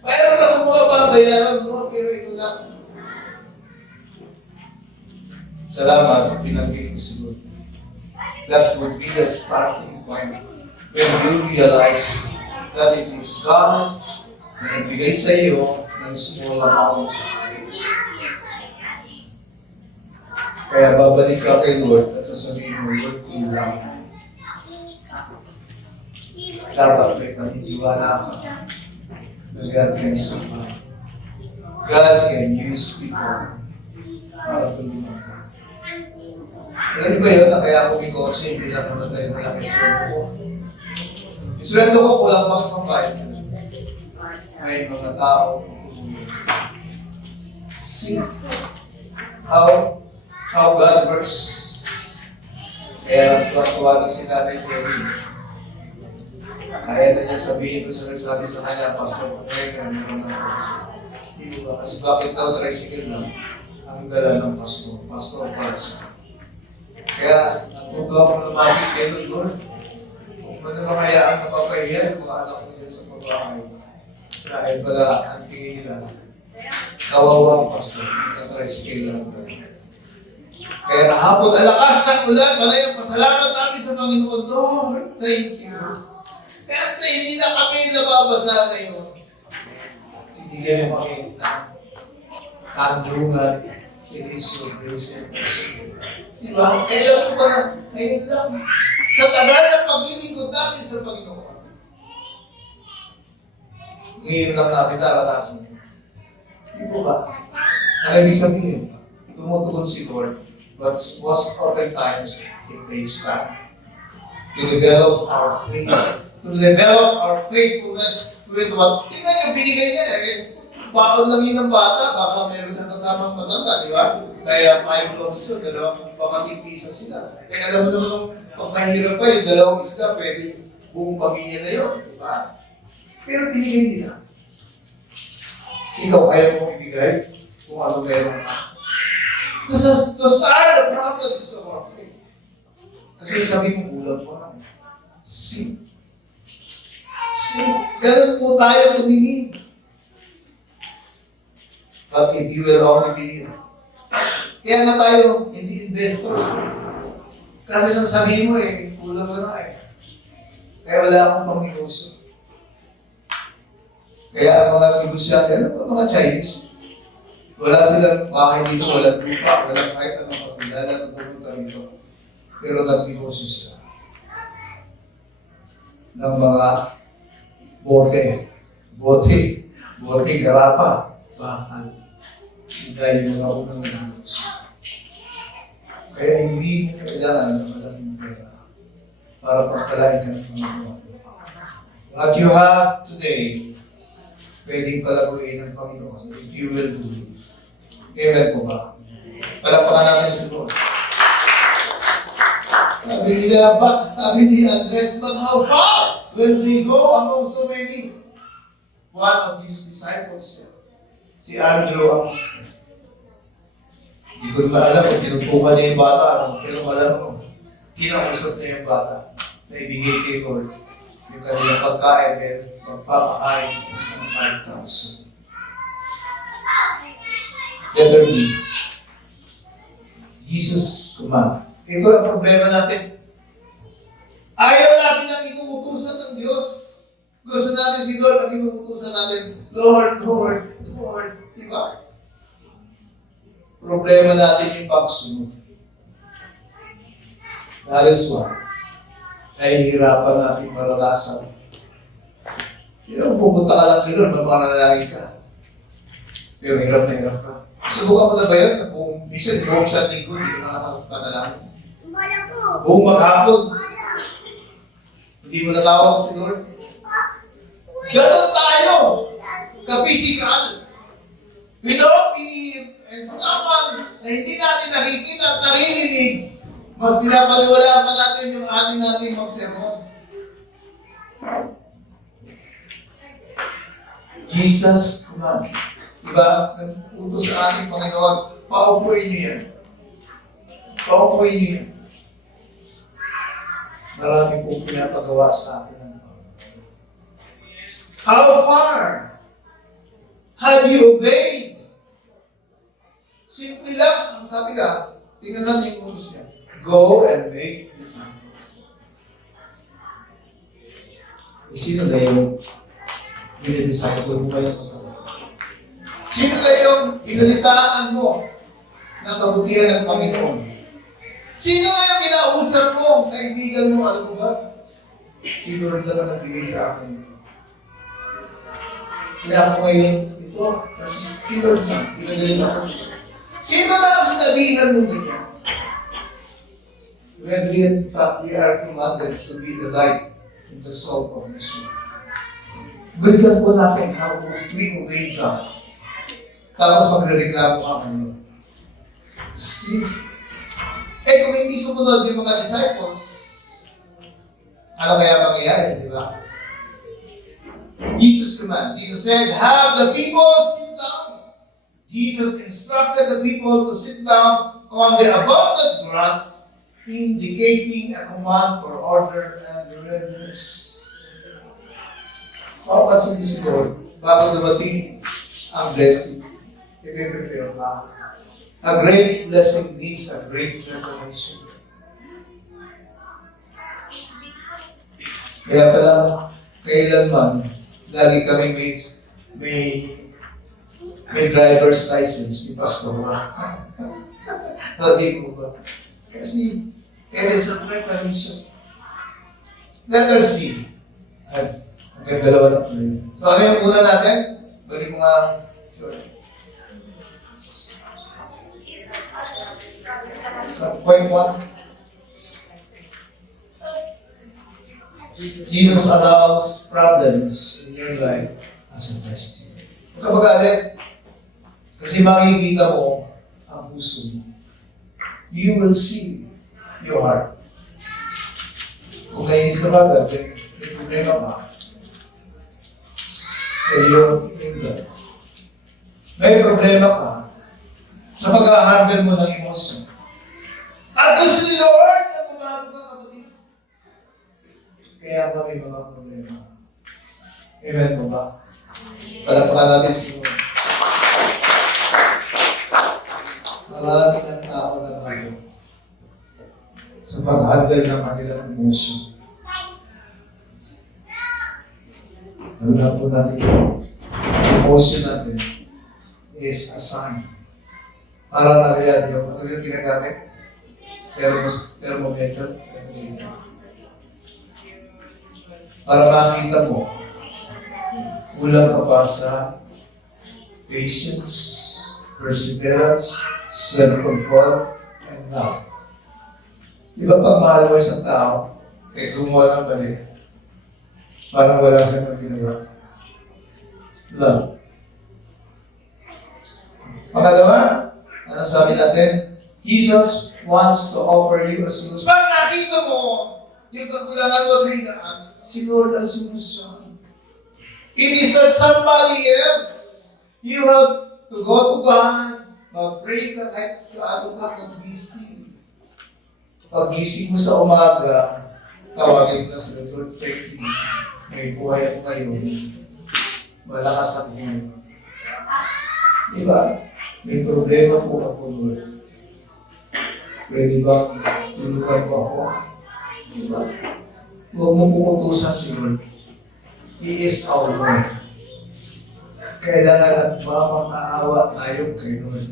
Mayroon na kung mga babayaran mo, pero ito lang. Salamat, pinanggit ko si Lord. That would be the starting point when you realize that it is God na nagbigay sa iyo ng small amounts. Kaya babalik ka kay Lord at sasabihin mo, Lord, kulang. Dapat may paniniwala ka na God can supply. God can use people para tulungan ka. Alam ba yun na kaya ako may kotse, hindi lang naman tayo malaki sweldo ko. Yung sweldo ko, kulang pang pambayad. May mga tao. See how God works. Kaya tuwa si Tatay Seri. Kaya na niya sabihin doon sa nagsabi sa kanya, Pastor, meron na kotse. Hindi ba? Kasi bakit daw tricycle lang ang dala ng pastor? Pastor Parks. Kaya, natutuwa ko na makikita kayo, Lord. Kung ano makaya ang napapahiya ng mga anak ko dyan sa pagbahay. Dahil pala, ang tingin nila, kawawang pastor, nag-tricycle lang. Kaya kahapon, alakas ng ulan, malayang pasalamat namin sa Panginoon. Lord, thank you. Kasi hindi na kami nababasa ngayon. Hindi kami makita. Tandungan, it is your grace and mercy. Diba? Kailan ko ba? Ngayon lang. sa tagal ng paglilingkod natin sa Panginoon. Ngayon lang namin naranasan. Hindi po ba? Ang ibig sabihin, tumutugon si Lord, but most oftentimes, it takes time to develop our faith, to develop our faithfulness with what, tingnan niyo, binigay niya eh. Bakit lang yun ng bata, baka meron siyang kasamang matanda, di ba? Kaya 5 loaves yun, baka tipisa sila. Kaya alam mo naman, pag mahirap pa yung 2 isda, pwede buong pamilya na yun, di ba? Pero binigay nila. Ikaw, ayaw mong ibigay kung ano meron ka. To start the process of our faith. Kasi sabi mo, kulang po namin. Sin. Ganun po tayo tumingin. But if you will only believe. Kaya nga tayo, hindi investors. Kasi sasabihin mo kulang na eh. Kaya wala akong pang-negosyo. Kaya ang mga negosyante, mga Chinese, wala silang bahay dito, walang lupa, walang kahit anong pagkilala ng pupunta dito. Pero nag-negosyo sila ng mga bote, garapa, bakal. Dahil yung mga unang negosyo. Kaya hindi mo kailangan ng malaking pera para pagkalain ka ng Panginoon. What you have today, pwedeng palaguin ng Panginoon if you will believe. Amen po ba? Palakpakan natin si Lord. Sabi ni Andres, but how far will we go among so many? One of his disciples, si Andrew, hindi ko naman alam kung tinutukan niya yung bata, pero alam mo, kinausap niya yung bata na ibigay kay Lord yung kanilang pagkain and magpapakain ng 5,000. Letter D. Jesus command. Ito ang problema natin. Ayaw natin ang inuutusan ng Diyos. Gusto natin si Lord ang inuutusan natin. Lord. Diba? Problema natin yung pagsunod. That is why nahihirapan natin maranasan. Pupunta ka lang kay Lord, mamanalangin ka. Pero hirap na hirap ka. Subukan mo na ba yun? Kung minsan, buong sa linggo, hindi mo na nakakapanalangin. Buong maghapon, hindi mo natawag si Lord. Ganon tayo! Ka-physical. We don't believe in someone na hindi natin nakikita at naririnig. Mas pinapaliwalaan pa natin yung ating magsermon. Jesus command. Diba? Nag-utos sa ating Panginoon, paupuin niyo yan. Paupuin niyo yan. Marami pong pinapagawa sa atin ng Panginoon. How far have you obeyed? Simple lang. Ang sabi ka, tingnan natin yung utos niya. Go and make disciples. Sino na yung dinidisciple mo kayo? Sino na yung inalitaan mo ng kabutihan ng Panginoon? Sino na yung kinausap mo, kaibigan mo, alam mo ba? Si Lord na nagbigay sa akin. Kaya ako ngayon, ito, kasi si Lord na, pinagaling ako. Sino na ang sinabihan mo ganyan? When we, in fact, we are commanded to be the light in the soul of this world. Balikan po natin how we obey God. Tapos magre-reklamo ka ngayon. See? Kung hindi sumunod yung mga disciples, ano kaya mangyayari, di ba? Jesus command. Jesus said, have the people sit down. Jesus instructed the people to sit down on the abundant grass, indicating a command for order and readiness. Papasin niyo si Lord, bago dumating ang blessing, i-prepare ka. A great blessing needs a great preparation. Kaya pala, kailanman, lagi kami may driver's license ni Pastor ba? Hindi ko ba? Kasi, it is a preparation. Letter C. Ay, ang dalawa na po yun. So ano yung una natin? Balik mo nga. Sure. So, point 1. Jesus allows problems in your life as a testing. Huwag ka magalit. Kasi makikita mo ang puso mo. You will see your heart. Kung nainis ka ba, may problema ka sa iyong kingdom. May problema ka sa pag-handle mo ng emosyon. At gusto ni Lord na pumasok ka, kapatid. Kaya kami mga problema. Amen mo ba? Palagpakan natin si Lord. Marami ng tao na tayo sa pag-handle ng kanilang emosyon. Tanda po natin, ang emotion natin is a sign. Para na yan yung ginagamit. Thermometer. Para makita mo, kulang ka pa sa patience, perseverance, self-control, and love. Di ba pag mahal mo isang tao, kahit gumawa ng mali, parang wala siyang ginawa. Love. Pangalawa, ano sabi natin? Jesus wants to offer you a solution. Pag nakita mo yung kakulangan mo at hinaan, si Lord ang solusyon. It is not somebody else. You have to go to God, mag-pray ka kahit ano ka nag-gising. Pag gising mo sa umaga, tawagin ka sa Lord, thank you. May buhay ako ngayon. Malakas ako ngayon. Diba? May problema po ako, Lord. Pwede ba tulungan mo ako? Diba? Huwag mo pukutusan si Lord. He is our Lord. Kailangan at makakaawa tayo kay Lord.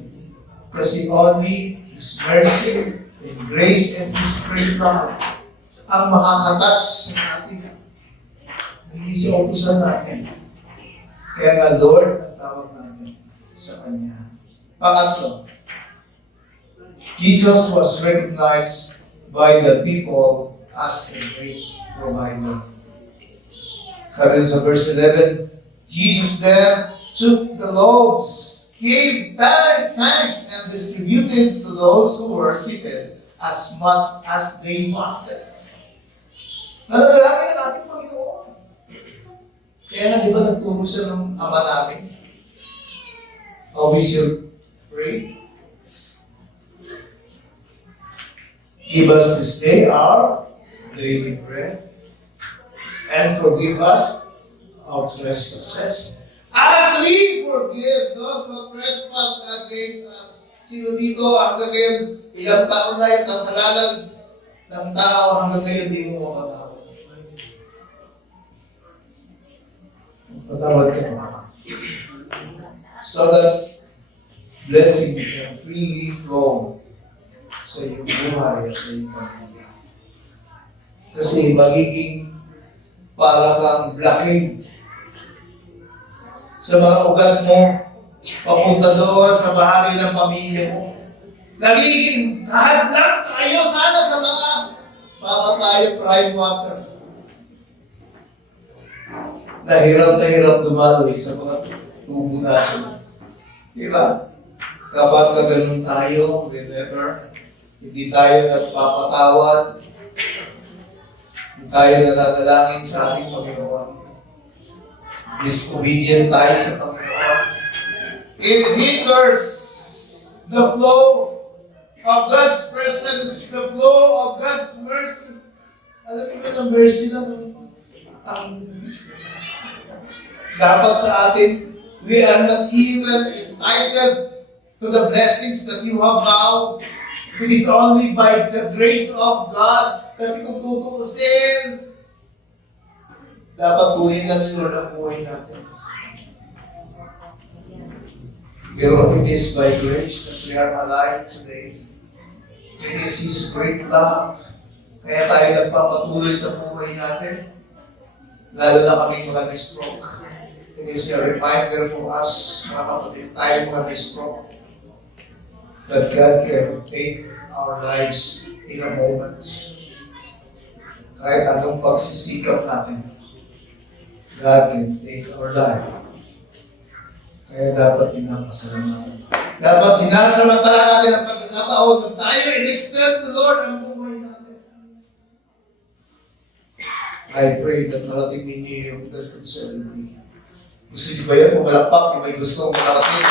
Kasi only His mercy and grace and His great love ang makakatouch sa atin. Hindi siya utusan natin. Kaya nga, Lord, ang tawag natin sa Kanya. Pangatlo, Jesus was recognized by the people as a great provider. Sabi sa verse 11, Jesus then took the loaves, gave thanks, and distributed to those who were seated as much as they wanted. Nanalangin ang ating Panginoon. Kaya nga, di ba nagturo siya ng Ama namin? How we should pray? Give us this day our daily bread, and forgive us our trespasses, as we forgive those who trespass against us. Sino dito hanggang ngayon, ilang taon na yung kasalanan ng tao hanggang ngayon di mo mapatawad? Patawad ka na. So that blessing can freely flow sa iyong buhay at sa iyong pamilya. Kasi magiging para kang blockade sa mga ugat mo, papunta doon sa bahagi ng pamilya mo. Nagiging kahadlang tayo sana sa mga para tayo prime water. Na hirap dumaloy sa mga tubo natin. Diba? Kapag ganun tayo, remember, hindi tayo nagpapatawad, hindi tayo nananalangin sa ating Panginoon. Disobedient tayo sa Panginoon. It hinders the flow of God's presence, the flow of God's mercy. Alam mo na mercy na ang dapat sa atin. We are not even entitled to the blessings that you have now. It is only by the grace of God. Kasi kung tutuusin, dapat kunin na ni Lord ang buhay natin. Pero it is by grace that we are alive today. It is His great love. Kaya tayo nagpapatuloy sa buhay natin. Lalo na kaming mga na-stroke. It is a reminder for us, mga kapatid, tayo mga na-stroke, that God can take our lives in a moment. Kahit anong pagsisikap natin, God can take our life. Kaya dapat pinapasalamatan. Dapat sinasamantala natin ang pagkakataon na tayo in-extend to Lord ang buhay natin. I pray that malating ninyo yung edad ko sa LB. Gusto niyo ba yan? Kung malakpak, yung may gusto kong makarating.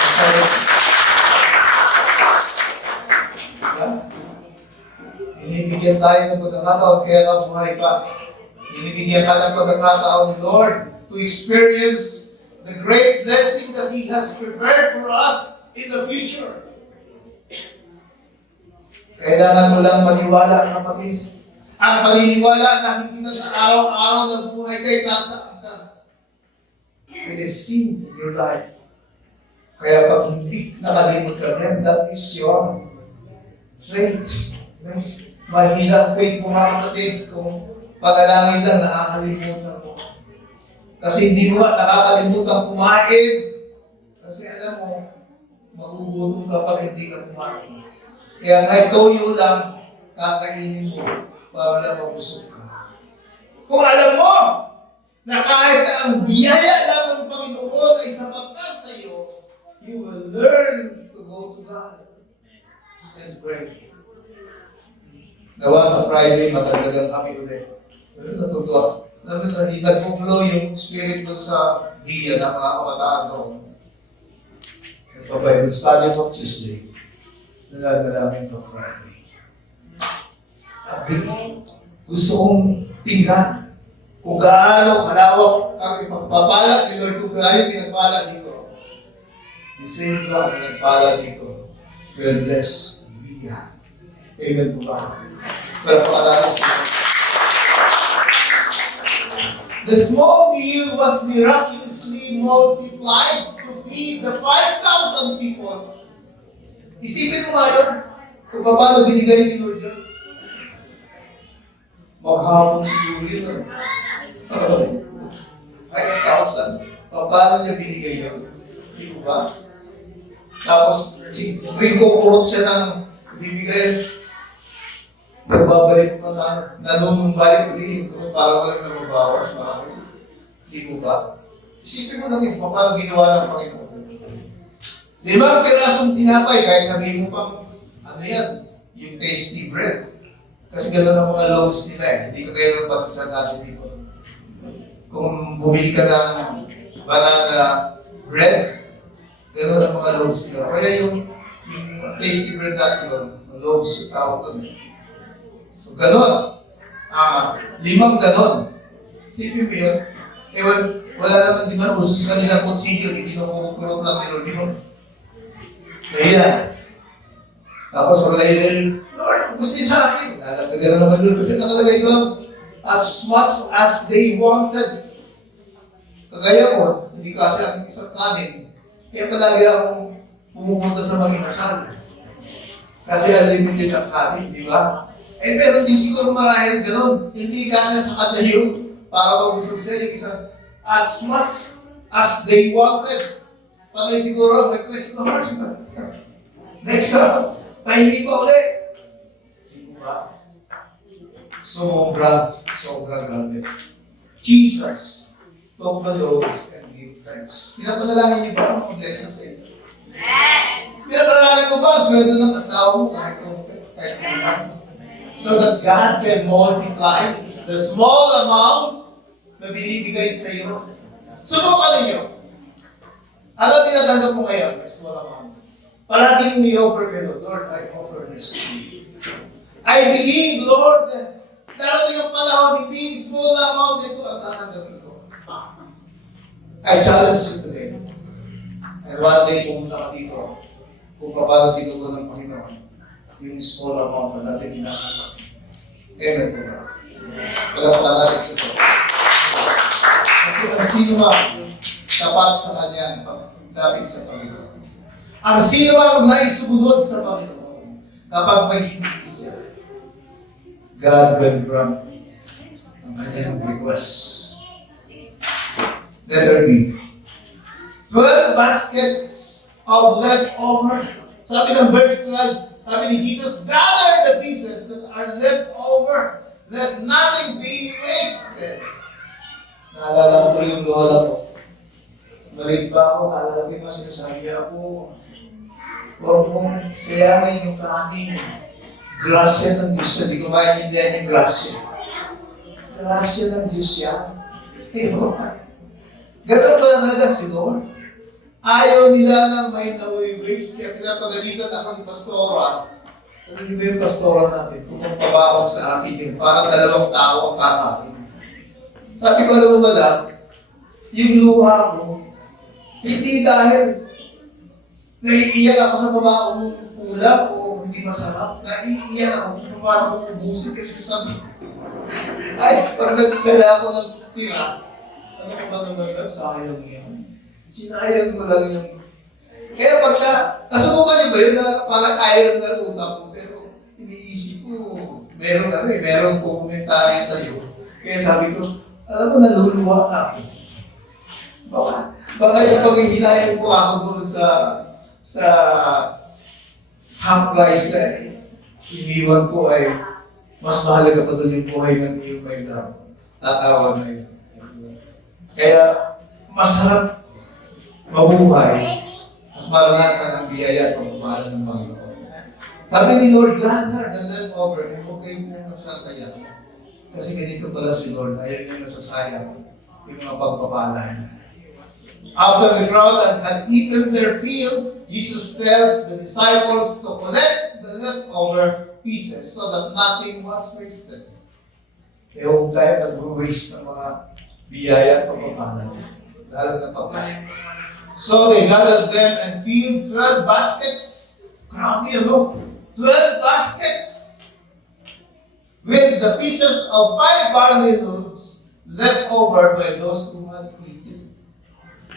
Inibigyan tayo ng pagkakataon, kaya ka buhay pa. Inibigyan ka ng pagkakataon ni Lord to experience the great blessing that He has prepared for us in the future. Kailangan mo lang maniwala, kapatid. Ang paniniwala na nakikita sa araw-araw na buhay kay nasa ka. It is seen in your life. Kaya pag hindi nakalimot ka din, that is your faith. Mahirap faith mo, mga kapatid, kung panalangin lang nakakalimutan mo. Kasi hindi mo nakakalimutan kumain. Kasi alam mo, magugutom ka pag hindi ka kumain. Kaya kahit toyo lang, kakainin mo para lang mabusog ka. Kung alam mo na kahit ang biyaya lang ng Panginoon ay sapat na sa iyo, you will learn to go to God and pray. Nawa sa Friday, matagdagan kami ulit. Natutuwa. Nagpo-flow yung spirit doon sa Bia ng mga kabataan doon. Nagpa-Bible study po Tuesday. Nalalangin po Friday. Sabi mo, gusto kong tingnan kung gaano kalawak ang ipagpapala ni Lord kung gaano pinagpala dito. The same God pinagpala dito. God bless Bia. Amen po ba? Pero paalala siya. The small meal was miraculously multiplied to feed the 5,000 people. Isipin mo nga yun, kung paano binigay ni Lord yun. Maghapon siguro yun. 5,000. Paano niya binigay yun? Hindi ko ba? Tapos, may kukurot siya ng bibigay. Nagbabalik pa na, nanunumbalik ulit, para walang namabawas, marami. Hindi mo ba? Isipin mo lang yun, paano ginawa ng Panginoon. 5 pirasong tinapay, kahit sabihin mo pang, ano yan, yung tasty bread. Kasi gano'n ang mga loaves nila eh. Hindi ka kaya ng patisan natin dito. Kung bumili ka ng banana bread, gano'n ang mga loaves nila. Kaya yung tasty bread natin, loaves, tawag doon. So, gano'n. 5 gano'n. Tipin mo yun. Eh, wala naman, di ba, uso sa kanilang kutsilyo, hindi nakukurot lang ni Lord yun. Kaya, tapos wala yun, Lord, gusto niyo sa akin. Lalagyan na naman Lord, kasi nakalagay doon, as much as they wanted. Kagaya ko, hindi kasi ang isang kanin. Kaya palagi akong pumupunta sa mag-inasal. Kasi unlimited ang kanin, di ba? Eh, pero di siguro marahil gano'n. Hindi kasi sa kanya yun para mabusog siya yung isang as much as they wanted. Panay siguro ang request ng Lord. Next time, pahingi pa ulit. Sobra grabe. Jesus took the loaves and gave thanks. Pinapanalangin niyo ba ang blessing sa inyo? Pinapanalangin mo ba ang sweldo ng asawa mo kahit so that God can multiply the small amount na binibigay sa iyo. Subukan ninyo. Ano tinatanggap mo ngayon? Small amount. Palaging ni-offer kayo, Lord, I offer this to you. I believe, Lord, that darating ang panahon, hindi small na amount nito ang tatanggapin ko. I challenge you today. And one day, pumunta ka dito, kung paano tinugon ng Panginoon, yung small amount na natin hinahanap. Amen po ba? Walang pangalit sa ito. Kasi ang sino man tapat sa Kanya, lapit sa Panginoon. Ang sino man naisugunod sa Panginoon, kapag may hindi siya, God will grant ang kanyang request. Letter B. 12 baskets of leftover. Sabi ng verse 12, sabi ni Jesus, gather the pieces that are left over. Let nothing be wasted. Naalala ko yung lola ko. Maliit pa ako, naalala ko pa sinasabi niya ako, huwag mong sayangin yung kanin. Grasya ng Diyos. Hindi ko maintindihan yung grasya. Grasya ng Diyos yan. Ganun ba talaga si Lord? Ayaw nila na may nawi-waste. Kaya pinapagalitan ako ni Pastora. Ano ba yung Pastora natin? Kung magpabahog sa akin yun, parang 2 tao ang kakain. Sabi ko, alam mo ba lang, yung luha ko, hindi dahil naiiyak ako sa baba kung ulam o hindi masarap. Naiiyak ako kung paano ko ubusin kasi sabi, ay, pag nagdala ako ng tira, ano ko ba naman, sayang yan. Sinayang mo lang yung... Kaya pagka, nasubukan niyo ba yun na parang ayaw na utak ko, pero iniisip ko, merong kukomentaryo sa'yo. Kaya sabi ko, alam mo, naluluwa ka ako. Baka yung paghihinayang ko ako doon sa half price na iniwan ko ay mas mahalaga pa doon yung buhay ng iyong may tatawa na yun. Kaya masarap mabuhay at maranasan ang biyaya at pagmamahal ng Panginoon. Sabi ni Lord, gather the leftover, eh huwag kayo mong nagsasayang. Kasi ganito pala si Lord, ayaw niya nasasayang yung mga pagpapala niya. After the crowd had eaten their fill, Jesus tells the disciples to collect the leftover pieces so that nothing was wasted. Kaya huwag tayo nag-waste ng mga biyaya at pagpapala niya. Lalo na pagkain. So they gathered them and filled 12 baskets. Grabe, ano? 12 baskets with the pieces of 5 barley loaves left over by those who had eaten.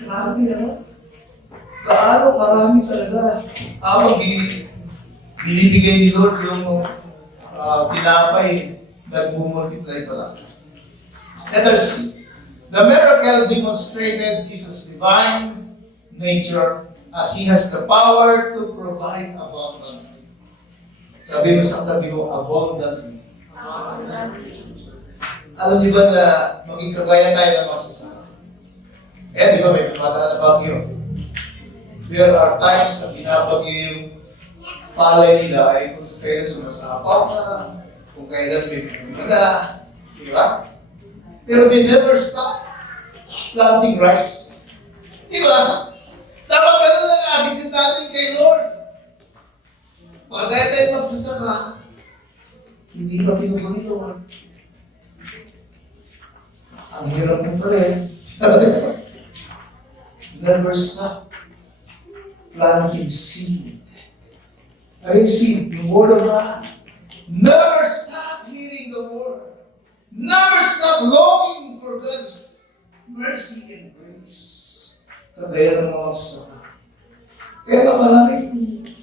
Grabe, ano? Gaano karami talaga. Binibigay ni Lord yung tinapay, nag-multiply pala. Letter C. The miracle demonstrated Jesus' divine nature as He has the power to provide abundantly. Sabi mo sa tabi mo, abundantly. Alam niyo ba na maging kagaya tayo ng magsasaka? Eh, di ba may tumata na bagyo? There are times na binabagyo yung palay nila ay kung kailan sumasapaw na, kung kailan may pumila, di ba? Pero they never stop planting rice. Di ba? Dapat ganun lang attitude natin kay Lord. Pag tayo magsasaka, hindi pa pinupang Lord. Ang hirap mo pa rin. Never stop planting seed. Ay, seed, the Word of God. Never stop hearing the Word. Never stop longing for God's mercy and grace. Kagaya ng mga magsasaka. Kaya na maraming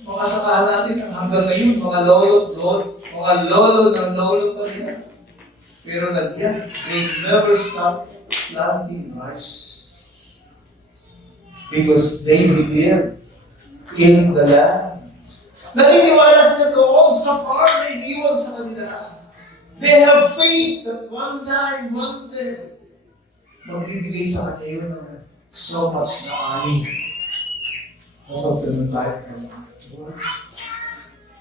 mga sakahan natin hanggang ngayon, mga lolo ng lolo pa rin. Pero nagyan, they never stop planting rice. Because they believe in the land. Naniniwala sila doon sa farm na iniwan sa kanila. They have faith that one day, magbibigay sa kanila yun ng so much na ani. Kapag ganun tayo kayo.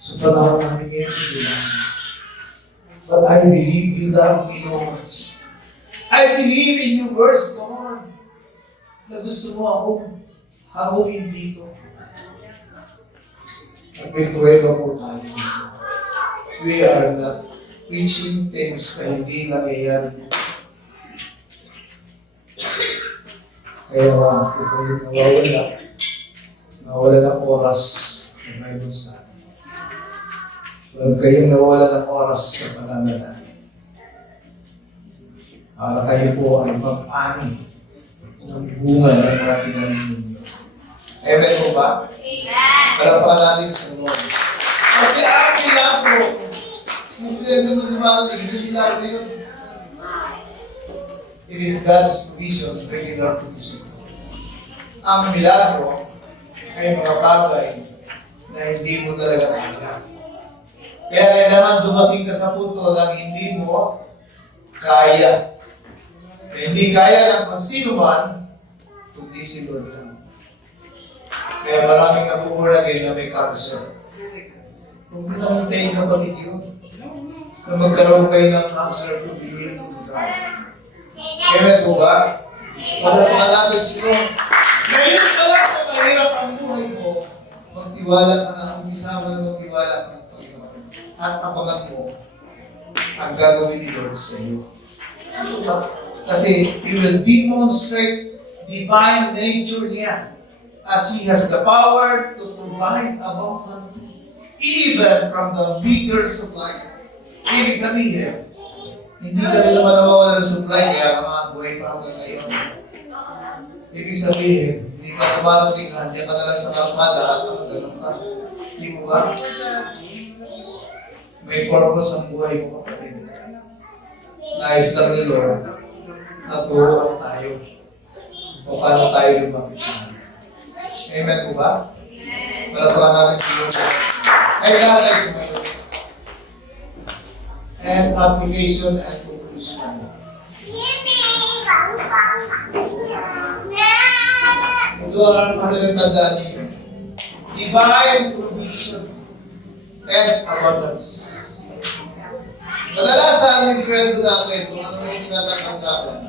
So panahon namin ngayon, hindi lang. But I believe you love me, Lord. I believe in your words, Lord. Na gusto mo akong hamuin dito. At may pruweba po tayo dito. We are not preaching things na hindi nangyayari dito. Kaya kung kayo nawawala ng oras sa Bible study. Kung kayo nawawala ng oras sa pananalangin, para kayo po ay mag-ani ng bunga ng mga tinanim ninyo. Amen po ba? Amen! Palapakan natin sa Lord. Kasi ang milagro, yung sweldo mo dumarating, hindi milagro yun. It is God's provision, regular provision. Ang milagro ay mga bagay na hindi mo talaga kaya. Kaya kailangan dumating ka sa punto na hindi mo kaya. Hindi kaya ng sino man, kundi si Lord lang. Kaya maraming napumuragay na may cancer. Huwag mo lang hintayin kapatid yun. Na magkaroon kayo ng cancer kung bilhin mo ka. Amen po ba? Wala mga natin sino. Ngayon ka lang sa mahirap ang buhay mo, magtiwala ka na, umisama na magtiwala ka ng Panginoon. At abangan mo ang gagawin ni Lord sa iyo. Kasi He will demonstrate divine nature niya as He has the power to provide abundantly, even from the meager supply. Ibig sabihin, hindi ka rin naman nawawala ng supply, kaya mga buhay pa hanggang ngayon. Ibig sabihin, hindi ka tumarating, nandiyan ka na lang sa kalsada at nakagalang ka. Hindi mo ba? May purpose ang buhay mo, kapatid. Nais lang ni Lord na turuan tayo o paano tayo lumapit sa Kanya. Amen po ba? Malatuan natin si Lord. Kailangan tayo tumayo. And application and conclusion. Ito ang mahalagang tandaan niyo. Divine provision and abundance. Kadalasan yung sweldo natin, kung ano yung tinatanggap,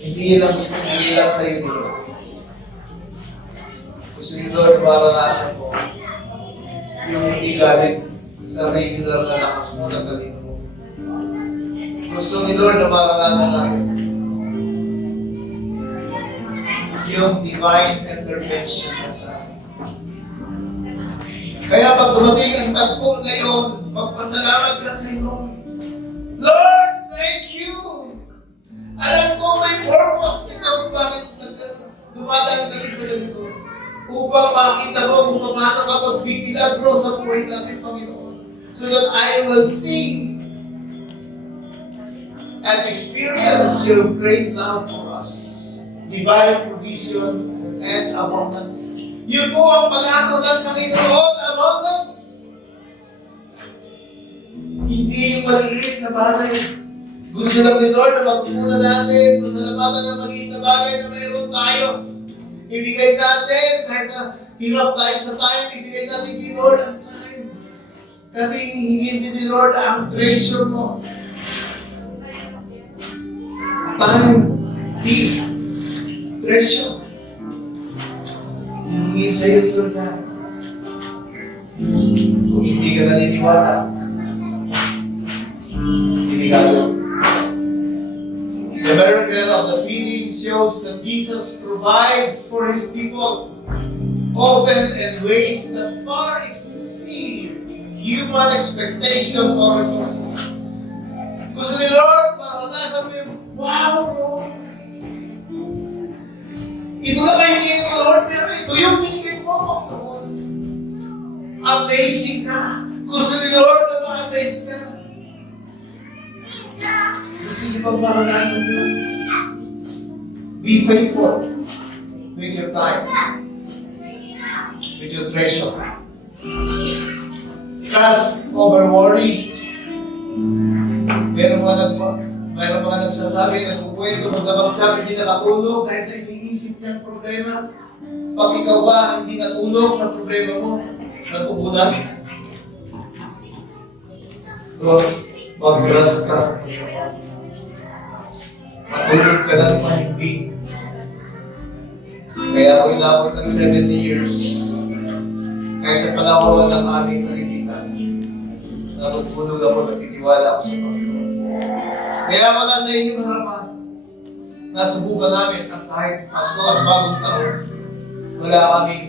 hindi lang gusto bigay lang sa iyo. Gusto ni Lord maranasan mo yung hindi galing sa regular na lakas mo ng talino mo. Gusto ni Lord na maranasan natin yung divine intervention na sa atin. Kaya pag dumating ang tagpo ngayon, magpasalamat ka kay Lord. Lord, thank you! Alam ko may purpose ikaw kung bakit dumadaan kami sa ganito. Upang makita mo kung paano ka magbigilagro sa buhay natin, Panginoon. So that I will sing and experience your great love for us. Divine provision and abundance. Yun po ang pangako ng Panginoon, abundance. Hindi yung maliit na bagay. Gusto lang ni Lord na magpuna natin, pasalamatan ng maliit na bagay na mayroon tayo. Ibigay natin, kahit na hirap tayo sa time, ibigay natin kay Lord ang time. Kasi hindi ni Lord ang treasure mo. Time, deep, treasure. Hingin sa iyo ni Lord na. Kung hindi ka naniniwala, hindi ka doon. The miracle of the feeding shows that Jesus provides for His people, often in ways that far exceed human expectation or resources. Gusto ni Lord, maranasan mo yung, wow, Lord! Ito lang ang hingin ko, Lord, pero ito yung binigay mo, Panginoon. Amazing ka. Gusto ni Lord na ma-amaze ka. Gusto niyo pang maranasan niyo? Be faithful with your time, with your treasure. Trust over worry. Meron mga nagsasabi na kung pwede magdabagsak, hindi nakatulog dahil sa iniisip niyang problema. Pag ikaw ba hindi natulog sa problema mo, natubunan? Lord, mag-trust ka sa Panginoon. Matulog ka ng mahimbing. Kaya ako inabot ng 70 years. Kahit sa panahon ng aming kaibigan, natutulog ako, nagtitiwala ako sa Panginoon. Kaya ako nasa inyong harapan. Nasubukan namin ang kahit Pasko at bagong taon. Wala kaming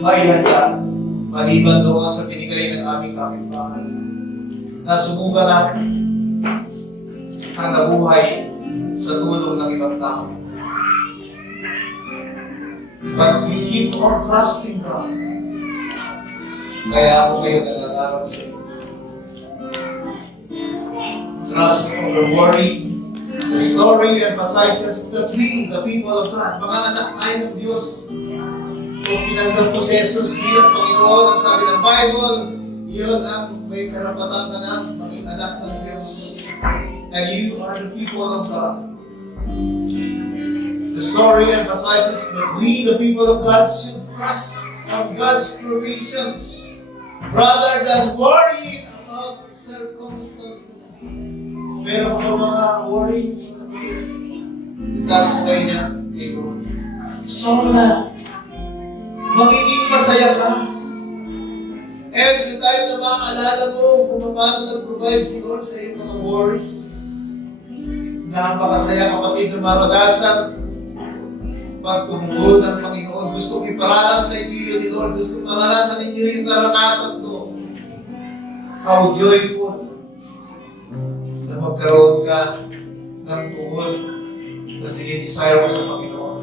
maihanda maliban doon sa binigay ng aming kapitbahay. Nasubukan namin ang nabuhay sa tulong ng ibang tao. But we keep on trusting God. Kaya ako kayo nag-aaral sa inyo. Trust over worry. The story emphasizes that we, the people of God, mga anak tayo ng Diyos, kung pinanggap po si Jesus bilang Panginoon, ang sabi ng Bible, yun ang may karapatan ka na maging anak ng Diyos. And you are the people of God. The story emphasizes that we, the people of God, should trust on God's provisions rather than worrying about circumstances. Meron ka mga worry, itaas mo kayo niya kay Lord. So na, magiging masaya ka. Every time na makaalala mo kung paano nag-provide si Lord sa iyong mga worries, napakasaya kapatid na maranasan pag tumugon ng Panginoon. Gusto kong iparanas sa inyo ni Lord. Gusto kong maranasan ninyo yung naranasan ko. How joyful na magkaroon ka ng tungkol na dinidesire mo sa Panginoon.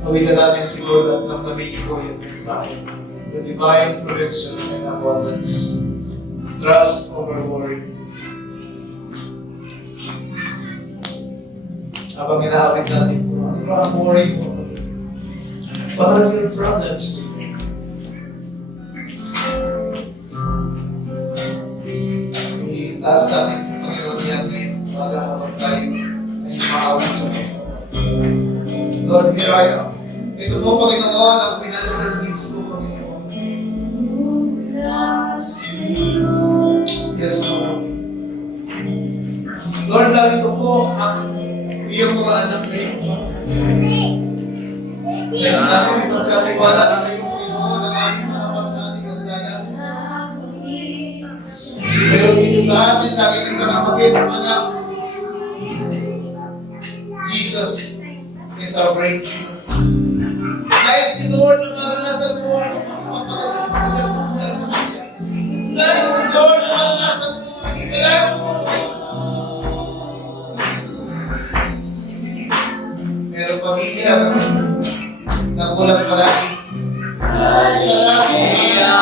Gawin na natin si Lord at namnamin niyo po yung mensahe. The divine protection and abundance. Trust over worry. Habang inaabit natin po, ano ba ang worry mo? What are your problems? Itaas natin sa Panginoon yan ngayon para habang tayo ay maawit sa Panginoon. Lord, here I am. Ito po, Panginoon, ang financial needs ko, Panginoon. Yes, Lord. Lord, narito po ang iyong mga anak ngayon. Next namin, may pagkatiwala sa iyo, Panginoon, ang aming mga pasanin at dayan. Pero dito sa atin, lagi ng nakasakit, anak. Jesus is our breakthrough. Nais ni Lord na maranasan mo ang papagaling mo mula sa kanya. Nais ni Lord na maranasan mo ang ibalang mo kayo. Pero pamilya, nagulat palagi. Sa lahat sa mga anak.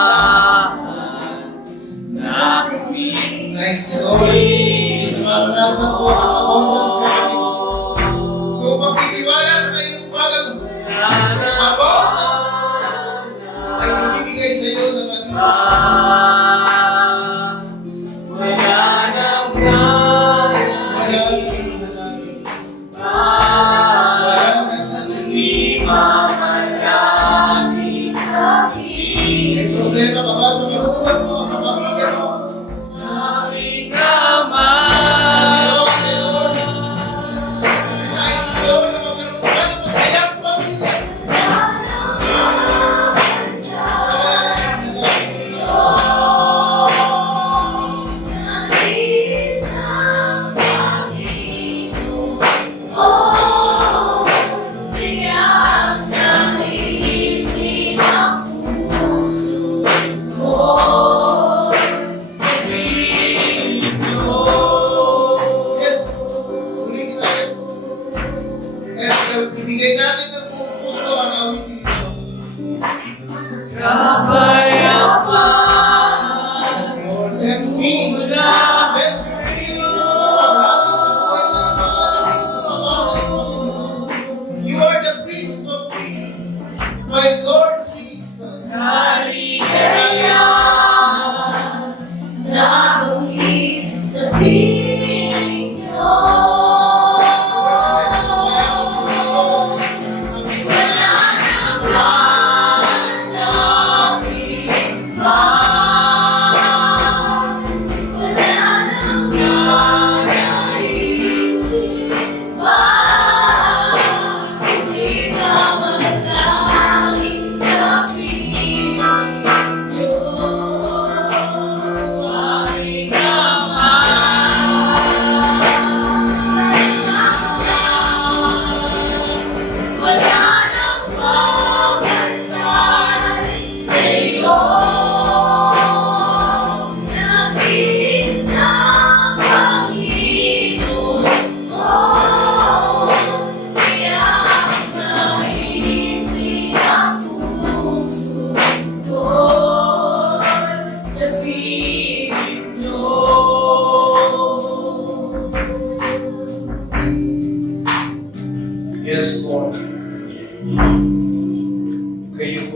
Nais ni Lord na maranasan mo ang abundance sa kanya. Kung magtitiwala na kayo umagang abundance ay ibibigay sa iyo ng ano. Wala nang nananagin.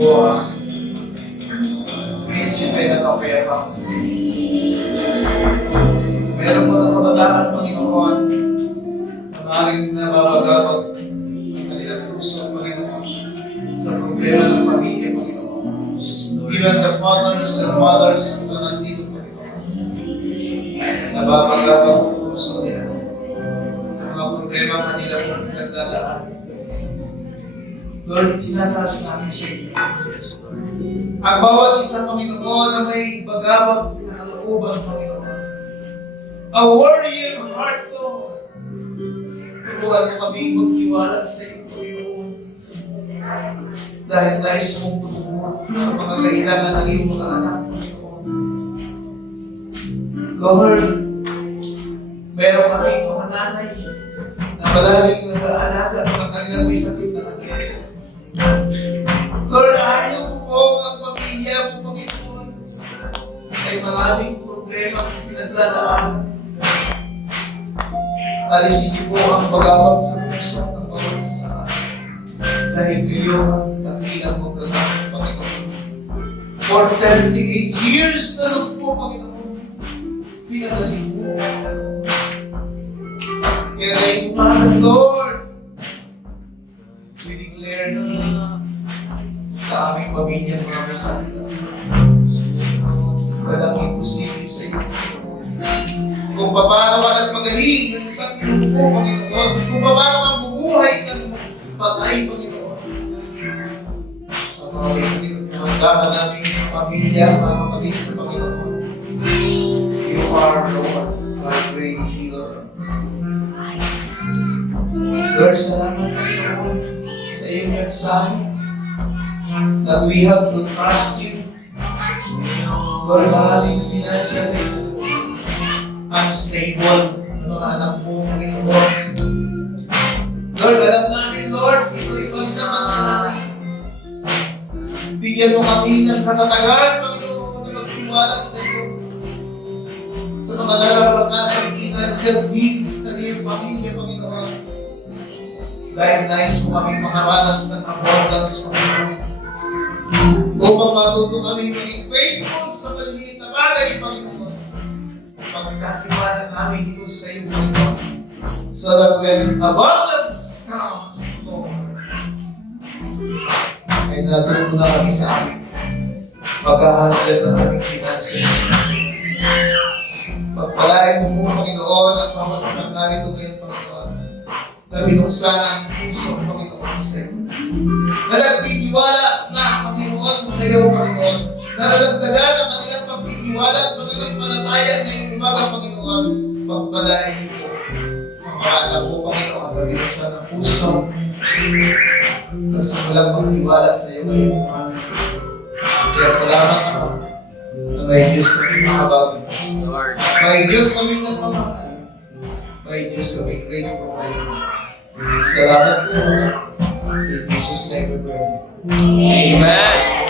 po ang prinsipe ng kapayapaan. Meron mga kabataan, Panginoon, na maaaring nababagabag ang kanilang puso, Panginoon, sa problema ng pamilya, Panginoon. Even the fathers and mothers na nandito, Panginoon, nababagabag ang puso nila sa mga problema ang kanilang pinagdadaan. Lord, tinataas namin sa inyo. Ang bawat isa, Panginoon, na may bagabag na kalooban, Panginoon. A warrior heart, Lord. Turuan mo kami magtiwala sa iyo, Panginoon. Dahil nais mong tutulungan sa mga kailangan ng iyong mga anak, Panginoon. Lord, meron kami mga nanay na palaging nag-aalaga ng kanilang may sakit na anak. Lord, ayaw mo po ang pamilya mo, Panginoon, ay maraming problema ang pinaglalaanan. Alisin niyo po ang bagabag sa puso ng bawat isa sa akin. Dahil kayo ang dakilang magdadaan, Panginoon. For 38 years na lang po, Panginoon, pinagaling po. Kaya ngayong umaga, Lord, we declare healing sa aming pamilya mga kasama. Walang imposible sa iyo. Kung paano ang magaling ng isang minuto, Panginoon. Kung paano ang bumuhay ng patay, Panginoon. Ang mga isang mga naming pamilya, mga kapatid sa Panginoon. You are Lord, our great healer. Lord, salamat, Panginoon, sa iyong mensahe that we have to trust you. Lord, maraming financially unstable ng mga anak mo, Panginoon. Lord, alam namin, Lord, ito'y pansamantala. Bigyan mo kami ng katatagan, Panginoon, na magtiwala sa iyo. Sa mga nararanasan financial needs ng iyong pamilya, Panginoon. Dahil nais mo kami makaranas ng abundance, Panginoon. Upang matuto kami maging faithful sa maliliit na bagay, Panginoon. Pagkatiwala namin dito sa iyo, Panginoon. So that when abundance comes, Lord, ay natuto na kami sa amin. Paghahandle ng aming finances. Pagpalain mo, Panginoon, at pamalisang narito ngayon, Panginoon, na binuksan ang puso, Panginoon, sa iyo. Na nagtitiwala na, Panginoon, sa iyo, Panginoon. Na nadagdagan ang kanilang pagtitiwala at kanilang palataya ngayong umaga, Panginoon. Pagpalain niyo po ang mga anak po, Panginoon, na binuksan ang puso. Nagsimulang pagtiwala sa iyo ngayong umaga. Kaya salamat naman na may Diyos kaming makabago. May Diyos kaming nagmamahal. May Diyos kaming great provider. Salamat po. In Jesus' name we pray. Amen.